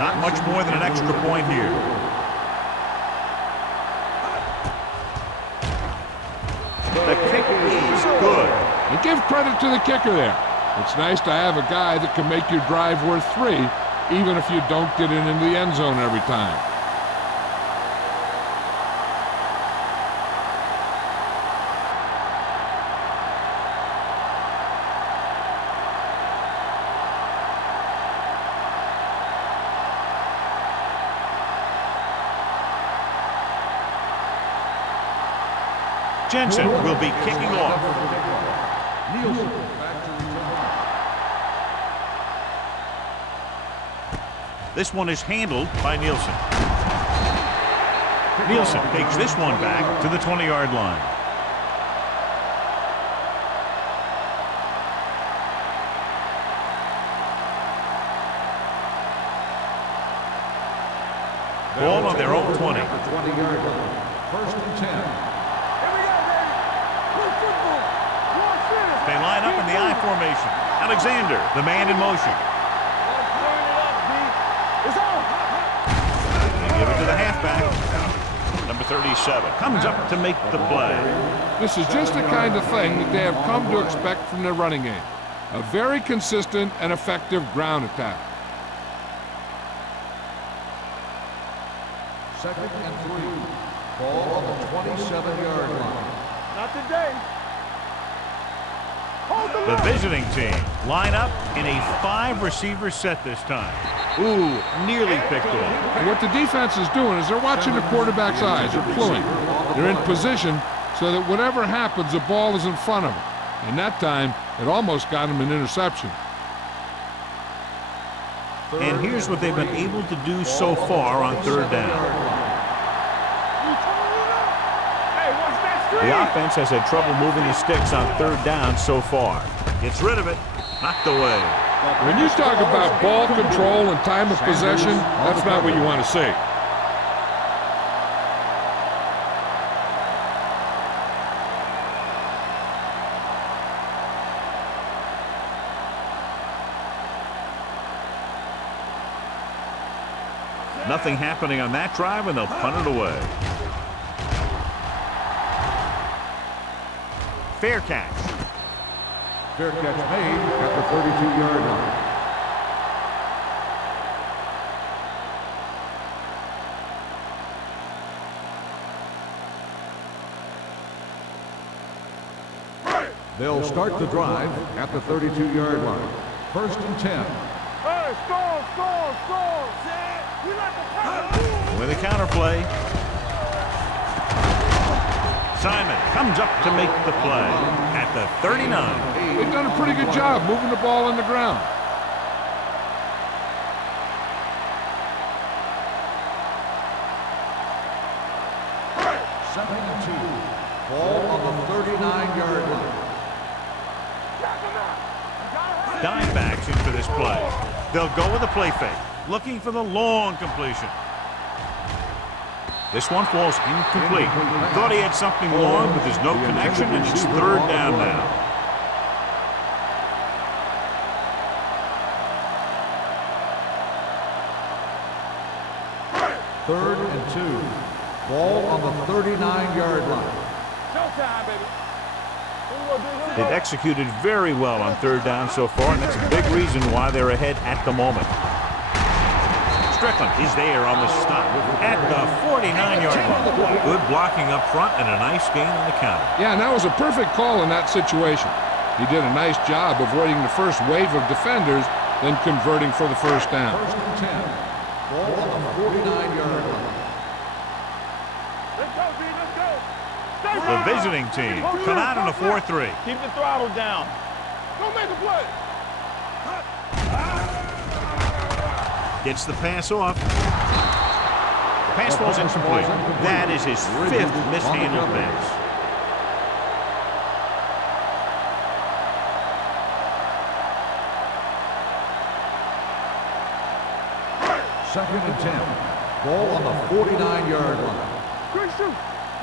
Not much more than an extra point here. The kick is good. And give credit to the kicker there. It's nice to have a guy that can make your drive worth 3, even if you don't get it into the end zone every time. Jensen will be kicking off. Nielsen back to return. This one is handled by Nielsen. Nielsen takes this one back to the 20-yard line. Ball on their own 20. 20-yard line. First and 10. They line up in the I formation. Alexander, the man in motion. They give it to the halfback. Number 37 comes up to make the play. This is just the kind of thing that they have come to expect from their running game. A very consistent and effective ground attack. Second and 3. Ball on the 27-yard line. Not today. Hold The visiting team line up in a 5-receiver set this time. Ooh, nearly picked off. And what the defense is doing is they're watching the quarterback's eyes. They're cluing. They're in position so that whatever happens, the ball is in front of them. And that time, it almost got him an interception. And here's what they've been able to do so far on third down. The offense has had trouble moving the sticks on third down so far. Gets rid of it. Knocked away. When you talk about ball control and time of possession, that's not what you want to see. Nothing happening on that drive, and they'll punt it away. Fair catch. Fair catch made at the 32-yard line. They'll start the drive at the 32-yard line. 1st and 10. Hey, stall. We like to pass. With a counterplay. Simon comes up to make the play at the 39. They've done a pretty good job moving the ball on the ground. Second and 2. Ball on the 39-yard line. Dime backs into this play. They'll go with a play fake, looking for the long completion. This one falls incomplete. Thought he had something long, but there's no connection, and it's third down now. Third and 2. Ball on the 39-yard line. Showtime, baby. They've executed very well on third down so far, and that's a big reason why they're ahead at the moment. Strickland is there on the stop at the 49-yard line. Good blocking up front and a nice gain on the counter. Yeah, and that was a perfect call in that situation. He did a nice job avoiding the first wave of defenders, then converting for the first down. 1st and 10. Ball on the 49-yard line. Let's go, B. Let's go. The visiting team come out in a 4-3. Keep the throttle down. Don't make a play. Gets the pass off. The pass falls incomplete. That is his 5th mishandled pass. Second and 10. Ball on the 49-yard line. Quick shoot.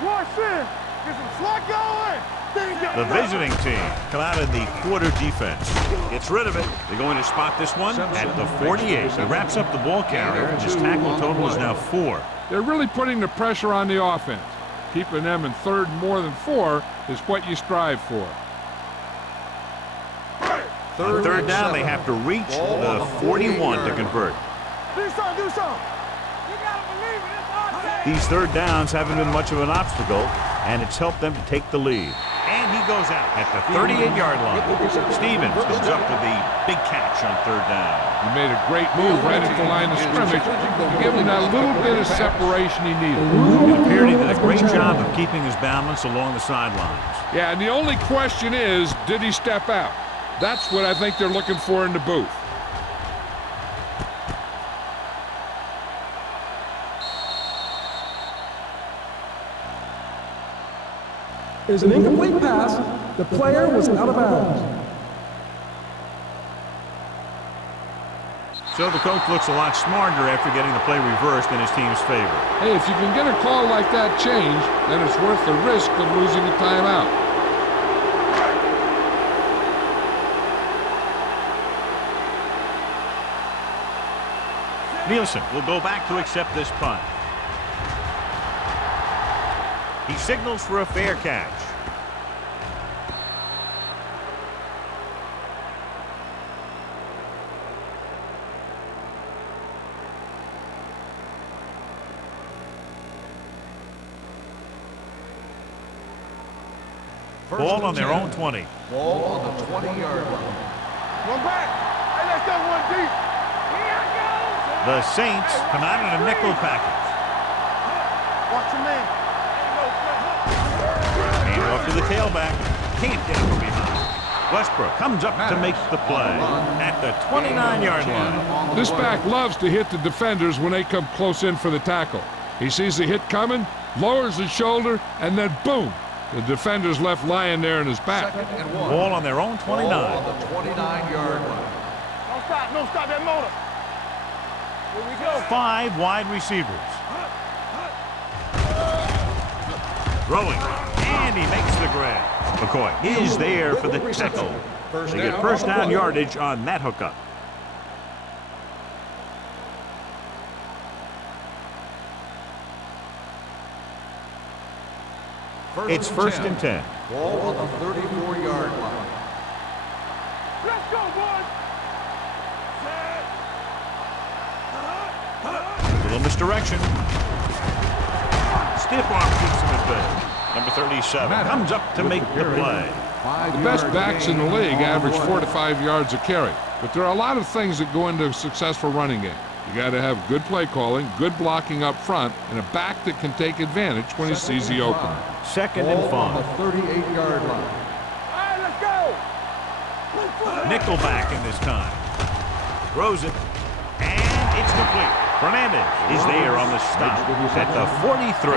Watch in. Get some slot going. The visiting team come out in the quarter defense. Gets rid of it. They're going to spot this one at the 48. He wraps up the ball carrier. His tackle total is now 4. They're really putting the pressure on the offense. Keeping them in third more than 4 is what you strive for. On third down, they have to reach the 41 to convert. Do something. You gotta believe it. It's our day. These third downs haven't been much of an obstacle, and it's helped them to take the lead. And he goes out at the 38-yard line. Stevens comes up with the big catch on third down. He made a great move right at the line of scrimmage to give him that little bit of separation he needed. It appeared he did a great job of keeping his balance along the sidelines. Yeah, and the only question is, did he step out? That's what I think they're looking for in the booth. Is an incomplete pass. The player was out of bounds. So the coach looks a lot smarter after getting the play reversed in his team's favor. Hey, if you can get a call like that changed, then it's worth the risk of losing a timeout. Nielsen will go back to accept this punt. He signals for a fair catch. Ball on their own 20. Ball on the 20-yard line. One back. Hey, let's go one deep. The Saints come out in a nickel package. Watch your man. Hand off to the tailback. Can't get him from behind. Westbrook comes up to make the play at the 29-yard line. This back loves to hit the defenders when they come close in for the tackle. He sees the hit coming, lowers his shoulder, and then boom, the defender's left lying there in his back. Ball on their own 29. Ball on the 29-yard line. Don't stop that motor. Here we go. 5 wide receivers. Throwing, and he makes the grab. McCoy is there for the tackle. They get first down yardage on that hookup. It's first and 10. Ball on the 34-yard line. Let's go, boys. A little misdirection. Stiff arm keeps him at bay. Number 37 comes up to make the play. The best backs in the league average 4 to 5 yards a carry. But there are a lot of things that go into a successful running game. You got to have good play calling, good blocking up front, and a back that can take advantage when he sees the opening. Second and 5. On the 38-yard line. All right, let's go. Nickelback in this time. Throws it, and it's complete. Fernandez is there on the stop at the 43.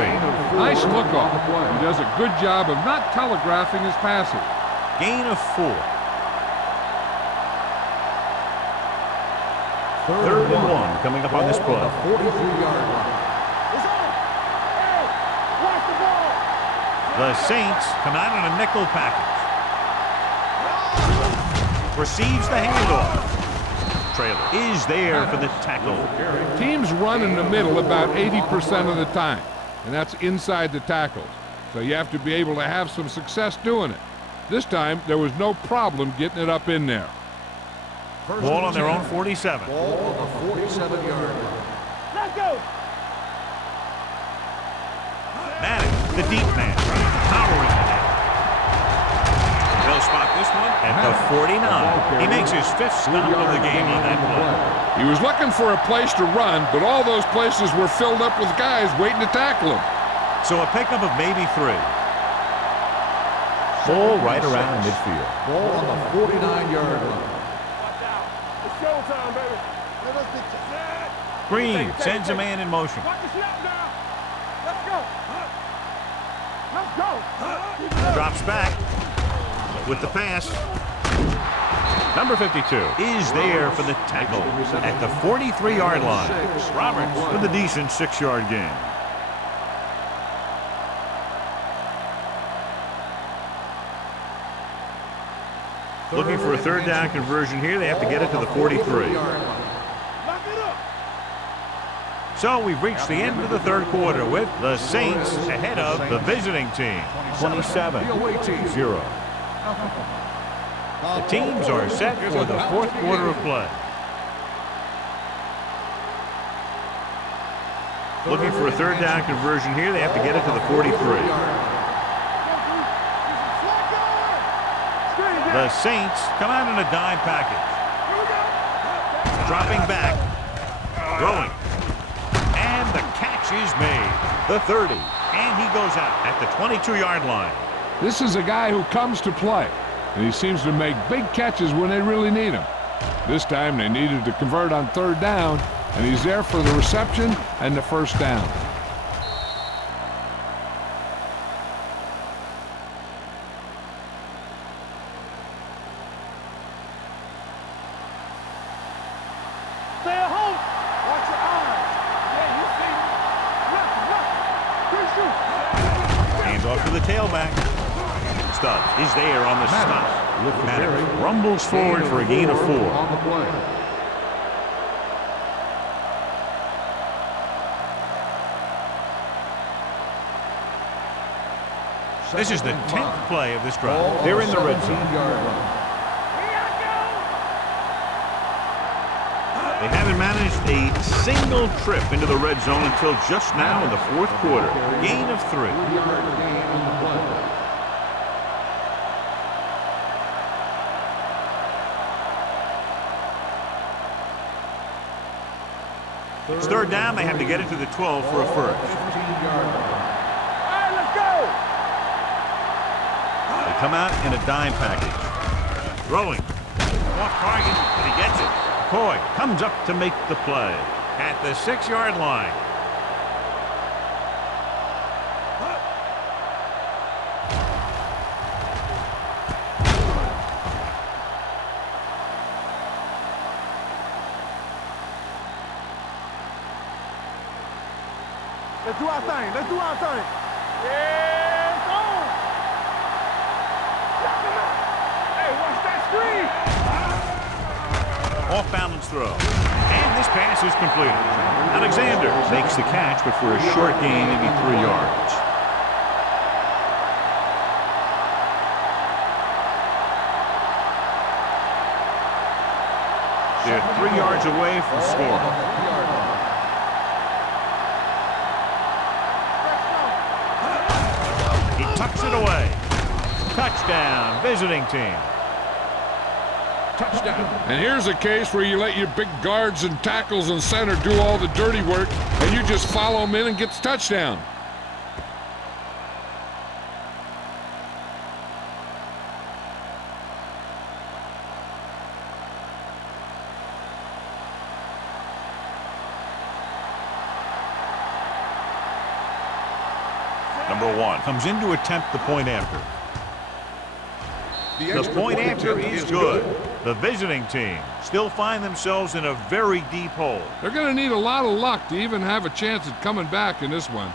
Nice look off. He does a good job of not telegraphing his passes. Gain of 4. Third and 1 coming up on this play. 43-yard line. It's on. Hey, watch the ball. The Saints come out in a nickel package. Receives the handoff. Trailer is there for the tackle. Teams run in the middle about 80% of the time, and that's inside the tackles. So you have to be able to have some success doing it. This time, there was no problem getting it up in there. Ball on their own 47. Ball on the 47-yard line. Let's go. Maddox, the deep man, powering it. They'll spot this one at the 49. He makes his 5th stop of the game on that play. He was looking for a place to run, but all those places were filled up with guys waiting to tackle him. So a pickup of maybe 3. Ball right around midfield. Ball on the 49-yard line. Watch out. It's showtime, baby. Green sends a man in motion. Watch the snap now. Let's go. Let's go. Drops back with the pass. Number 52 is there for the tackle at the 43-yard line. Roberts with a decent 6-yard gain. Looking for a third down conversion here. They have to get it to the 43. So we've reached the end of the third quarter with the Saints ahead of the visiting team, 27-0. The teams are set for the fourth quarter of play. Looking for a third down conversion here. They have to get it to the 43. The Saints come out in a dime package. Dropping back. Throwing. And the catch is made. The 30. And he goes out at the 22-yard line. This is a guy who comes to play, and he seems to make big catches when they really need him. This time they needed to convert on third down, and he's there for the reception and the first down. Stay at home. Watch your eyes. Yeah, you see. Left. Good shoot. Hands off to the tailback. Stubbs is there on the stop. Maddox rumbles forward for a gain of 4. On the play. This is the 10th play of this drive. They're in the red zone. They haven't managed a single trip into the red zone until just now in the fourth quarter. Gain of 3. It's third down. They have to get it to the 12 for a first. 15-yard line. All right, let's go. They come out in a dime package. Throwing. Off target, and he gets it. Coy comes up to make the play at the 6-yard line. Let's do our thing. Let's do our thing. Yeah, it's on. Hey, watch that screen. Off balance throw. And this pass is completed. Alexander makes the catch, but for a short gain, maybe 3 yards. They're 3 yards away from scoring. He tucks it away. Touchdown, visiting team. Touchdown. And here's a case where you let your big guards and tackles and center do all the dirty work, and you just follow them in and get the touchdown. Number 1 comes in to attempt the point after. The point after is good. The visiting team still find themselves in a very deep hole. They're going to need a lot of luck to even have a chance at coming back in this one.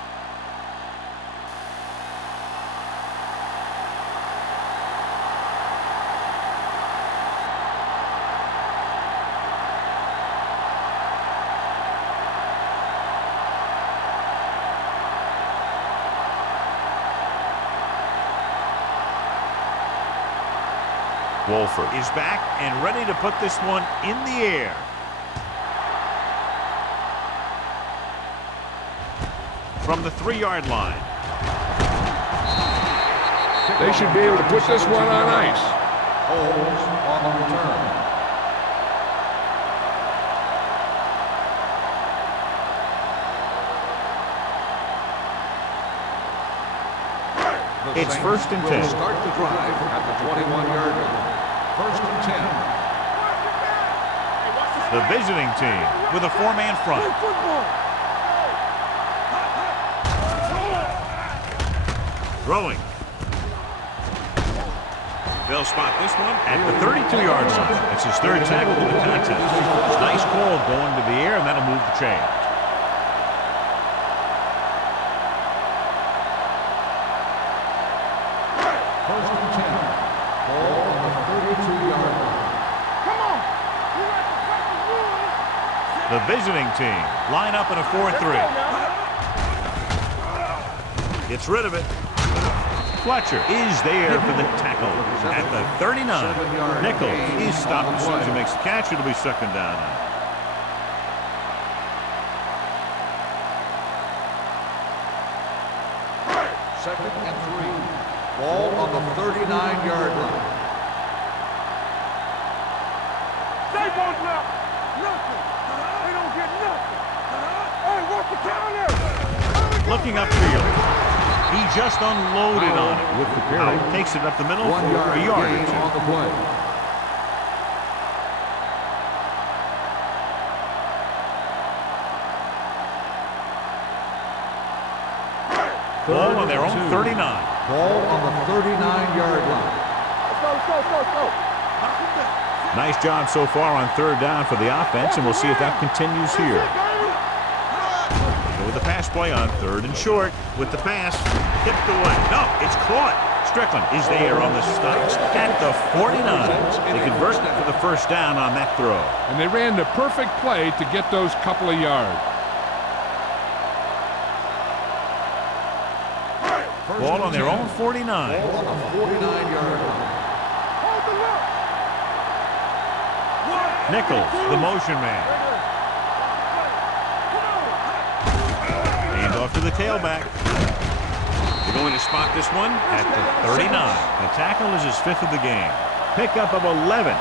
Wolford is back and ready to put this one in the air. From the 3-yard line. They should be able to put this one on ice. Holds on the return. It's first and 10. Will start the drive at the 21-yard line. First and 10. The visiting team with a 4-man front. Throwing. They'll spot this one at the 32-yard line. That's his 3rd tackle of the contest. It's a nice call going to the air, and that'll move the chain. First and 10. Ball on the 32-yard line. Come on. You like to cut the rules. The visiting team line up in a 4-3. Gets rid of it. Fletcher is there for the tackle at the 39. Nichols is stopped as soon as he makes the catch. It'll be 2nd down now. Second and 3. Ball on the 39-yard line. They won't know. Nothing. They don't get nothing. Hey, what's the counter? Looking upfield. He just unloaded on it with the carry. Takes it up the middle 1 for yard a yard or gain 2. on the play. Ball on their own 39. Ball on the 39-yard line. Let's go. Nice job so far on 3rd down for the offense, and we'll see if that continues here. With the pass play on 3rd and short. With the pass, tipped away. No, it's caught. Strickland is there on the stops at the 49. They convert for the 1st down on that throw. And they ran the perfect play to get those couple of yards. Ball on their own 49. Ball on the 49-yard line. Hold the look. Nichols, the motion man. Hand off to the tailback. They're going to spot this one at the 39. The tackle is his 5th of the game. Pickup of 11.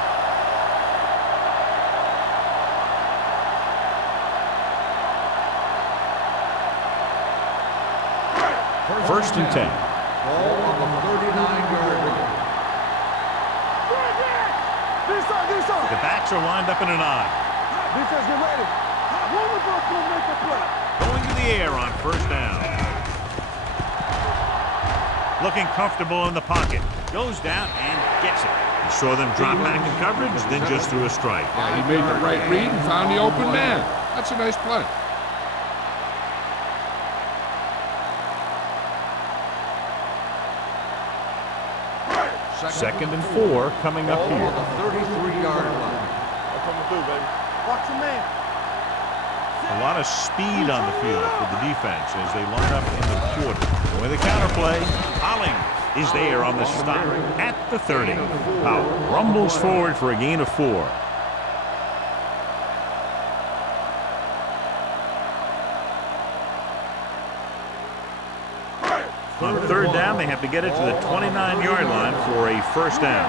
first and 10. Ball on the 39-yard line. Defense! The backs are lined up in an I. Defense, get ready. One of us will make a play. Going to the air on first down. Looking comfortable in the pocket. Goes down and gets it. He saw them drop back in coverage, then just threw a strike. Yeah, he made the right read and found the open man. That's a nice play. Second and 4 coming up Ball here. on the 33-yard line. I'm coming through, baby. Watch your man. A lot of speed on the field for the defense as they line up in the quarter. With the counterplay, Holling is there on the stop at the 30. Powell rumbles forward for a gain of 4. On third down, they have to get it to the 29-yard line for a first down.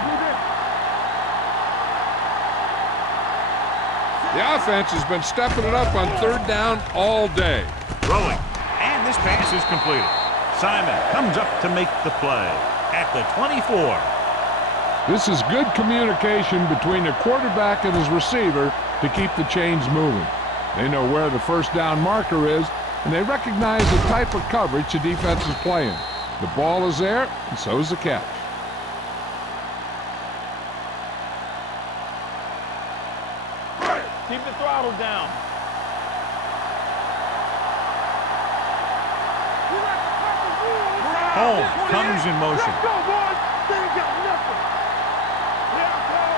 The offense has been stepping it up on third down all day. Throwing, and this pass is completed. Simon comes up to make the play at the 24. This is good communication between the quarterback and his receiver to keep the chains moving. They know where the first down marker is, and they recognize the type of coverage the defense is playing. The ball is there, and so is the catch. Keep the throttle down. Holmes comes in motion. Let's go, boys. They ain't got nothing. Yeah, Paul.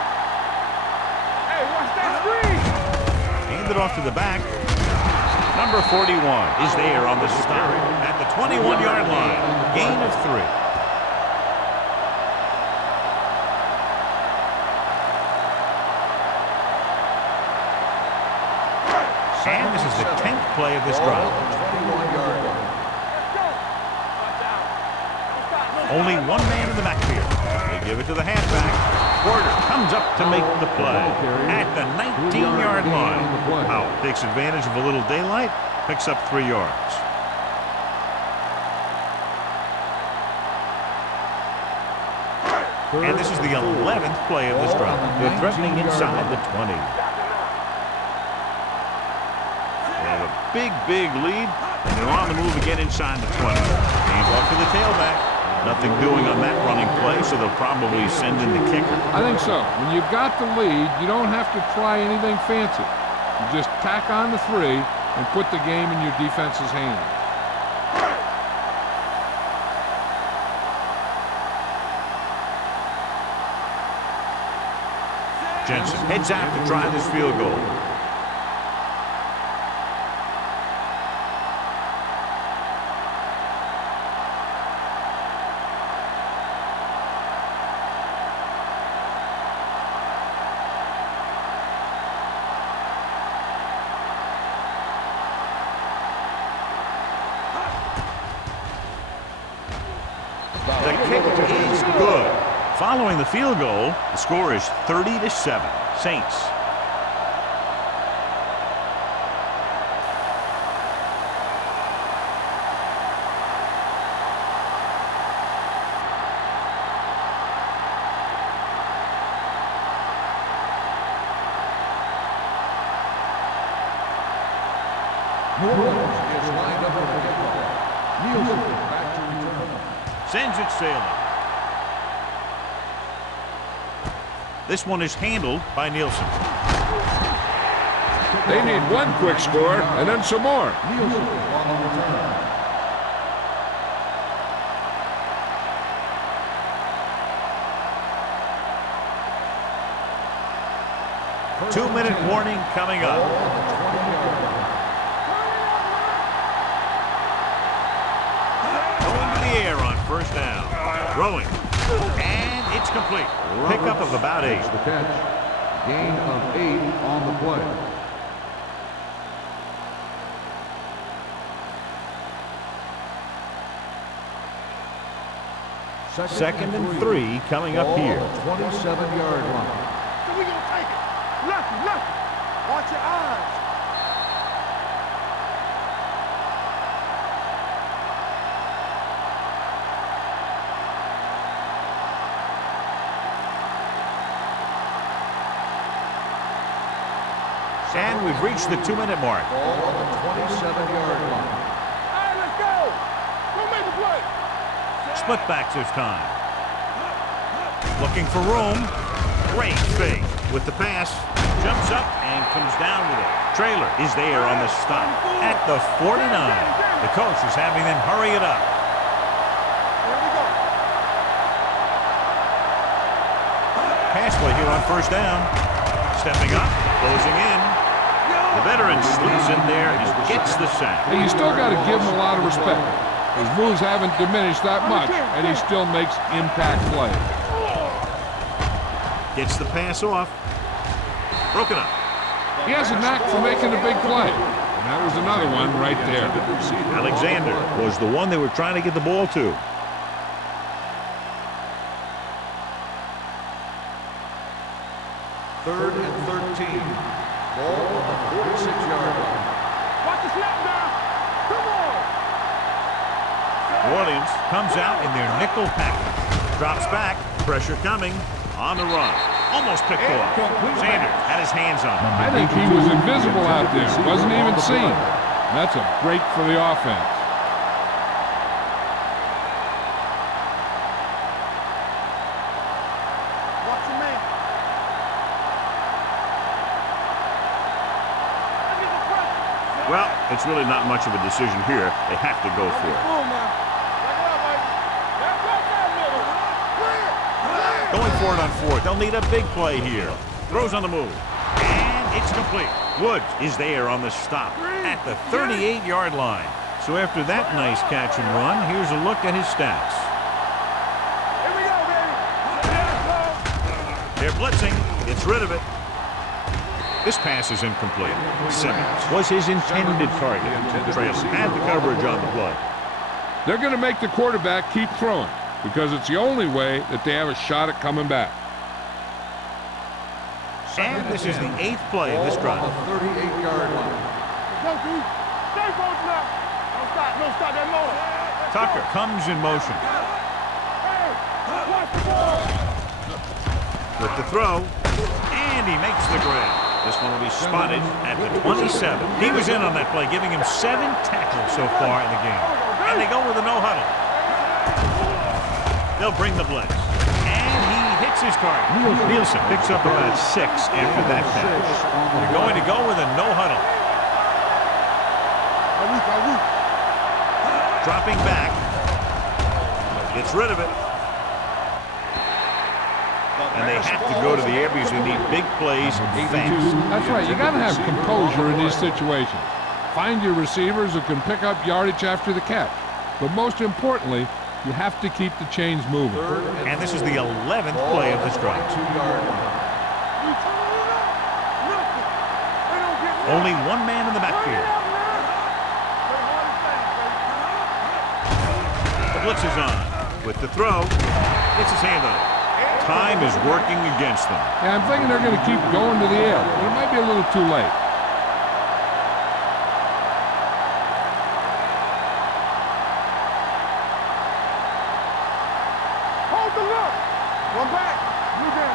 Hey, watch that screen. Handed off to the back. Number 41 is there on the stop at the 21-yard line. Gain of 3. And this is the 10th play of this drive. Only one man in the backfield. They give it to the halfback. Porter comes up to make the play at the 19-yard line. Powell takes advantage of a little daylight, picks up 3 yards. And this is the 11th play of this drive. They're threatening inside the 20. They have a big lead, and they're on the move again inside the 20. Hands off to the tailback. Nothing doing on that running play, so they'll probably send in the kicker. I think so. When you've got the lead, you don't have to try anything fancy. You just tack on the 3 and put the game in your defense's hands. Jensen heads out to try this field goal. The kick is good. Following the field goal, the score is 30-7. Saints. New Orleans is lined up for the kickoff. Nielsen back to return. Sends it sailing. This one is handled by Nielsen. They need one quick score and then some more. Nielsen on the return. Two-minute warning coming up. Ball on the 20-yard line. Going to the air on first down. Throwing. And it's complete. Pickup of about 8. The catch. Gain of 8 on the play. Second and 3 coming up here. 27-yard line. So we gonna take it. Lucky. Watch your eyes. And we've reached the 2-minute mark. Ball on the 27-yard line. All right, let's go. Go make a play. Split backs this time. Looking for room. Great fake with the pass. Jumps up and comes down with it. Trailer is there on the stop at the 49. The coach is having them hurry it up. Here we go. Pass play here on first down. Stepping up, closing in. The veteran slips in there and gets the sack. Hey, you still got to give him a lot of respect. His moves haven't diminished that much, and he still makes impact plays. Gets the pass off. Broken up. He has a knack for making a big play. And that was another one right there. Alexander was the one they were trying to get the ball to. Third and 13. Ball on the 46-yard line. Watch the snap now. Come on. New Orleans comes out in their nickel package. Drops back. Pressure coming. On the run. Almost picked off. Sanders had his hands on him. I think he was invisible out there. Wasn't even seen. That's a break for the offense. Watch your man. Well, it's really not much of a decision here. They have to go for it. Going for it on fourth. They'll need a big play here. Throws on the move. And it's complete. Woods is there on the stop at the 38-yard line. So after that nice catch and run, here's a look at his stats. Here we go, baby. They're blitzing. Gets rid of it. This pass is incomplete. Simmons was his intended target. Trail had the coverage on the play. They're going to make the quarterback keep throwing because it's the only way that they have a shot at coming back. And this is the 8th play of this drive. Ball on the 38-yard line. Go, D. Stay focused now. Don't stop. Don't stop that motor. Tucker comes in motion. Hey, watch the ball. With the throw, and he makes the grab. This one will be spotted at the 27. He was in on that play, giving him 7 tackles so far in the game. And they go with a no-huddle. They'll bring the blitz. And he hits his target. Nielsen picks up about 6 after that catch. They're going to go with a no-huddle. Dropping back. Gets rid of it. And they have to go to the air because they need big plays fast. That's right. You got to have composure in these situations. Find your receivers who can pick up yardage after the catch. But most importantly, you have to keep the chains moving. And this is the 11th play of this drive. Only one man in the backfield. The blitz is on. With the throw, gets his hand on it. Time is working against them. Yeah, I'm thinking they're going to keep going to the air. It might be a little too late. Hold the look. One back. You there.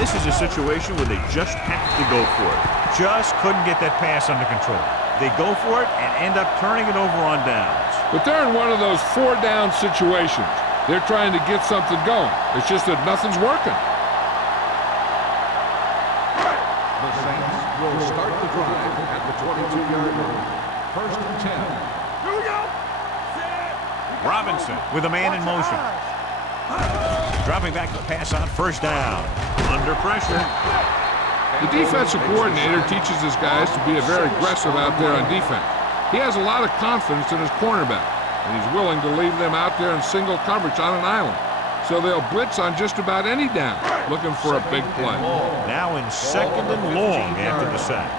This is a situation where they just have to go for it. Just couldn't get that pass under control. They go for it and end up turning it over on downs. But they're in one of those 4-down situations. They're trying to get something going. It's just that nothing's working. The Saints will start the drive at the 22-yard line. First and 10. Here we go. Robinson with a man in motion. Dropping back to pass on first down. Under pressure. The defensive coordinator teaches his guys to be very aggressive out there on defense. He has a lot of confidence in his cornerback, and he's willing to leave them out there in single coverage on an island. So they'll blitz on just about any down, looking for a big play. Now in 2nd and long after the sack.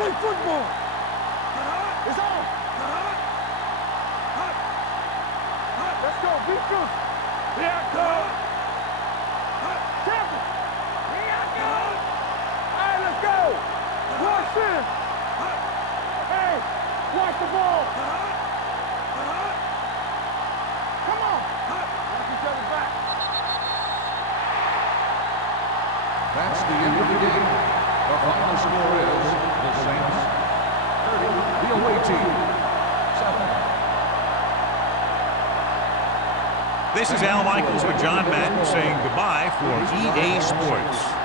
Play football. It's on. Let's go. Be good. Here I come. Tackle. Here I go. All right, let's go. Watch this. Hey, watch the ball. Come on. Watch each other back. That's the end of the game. The final score is the Saints 30, the away team 7. This is Al Michaels with John Madden saying goodbye for EA Sports.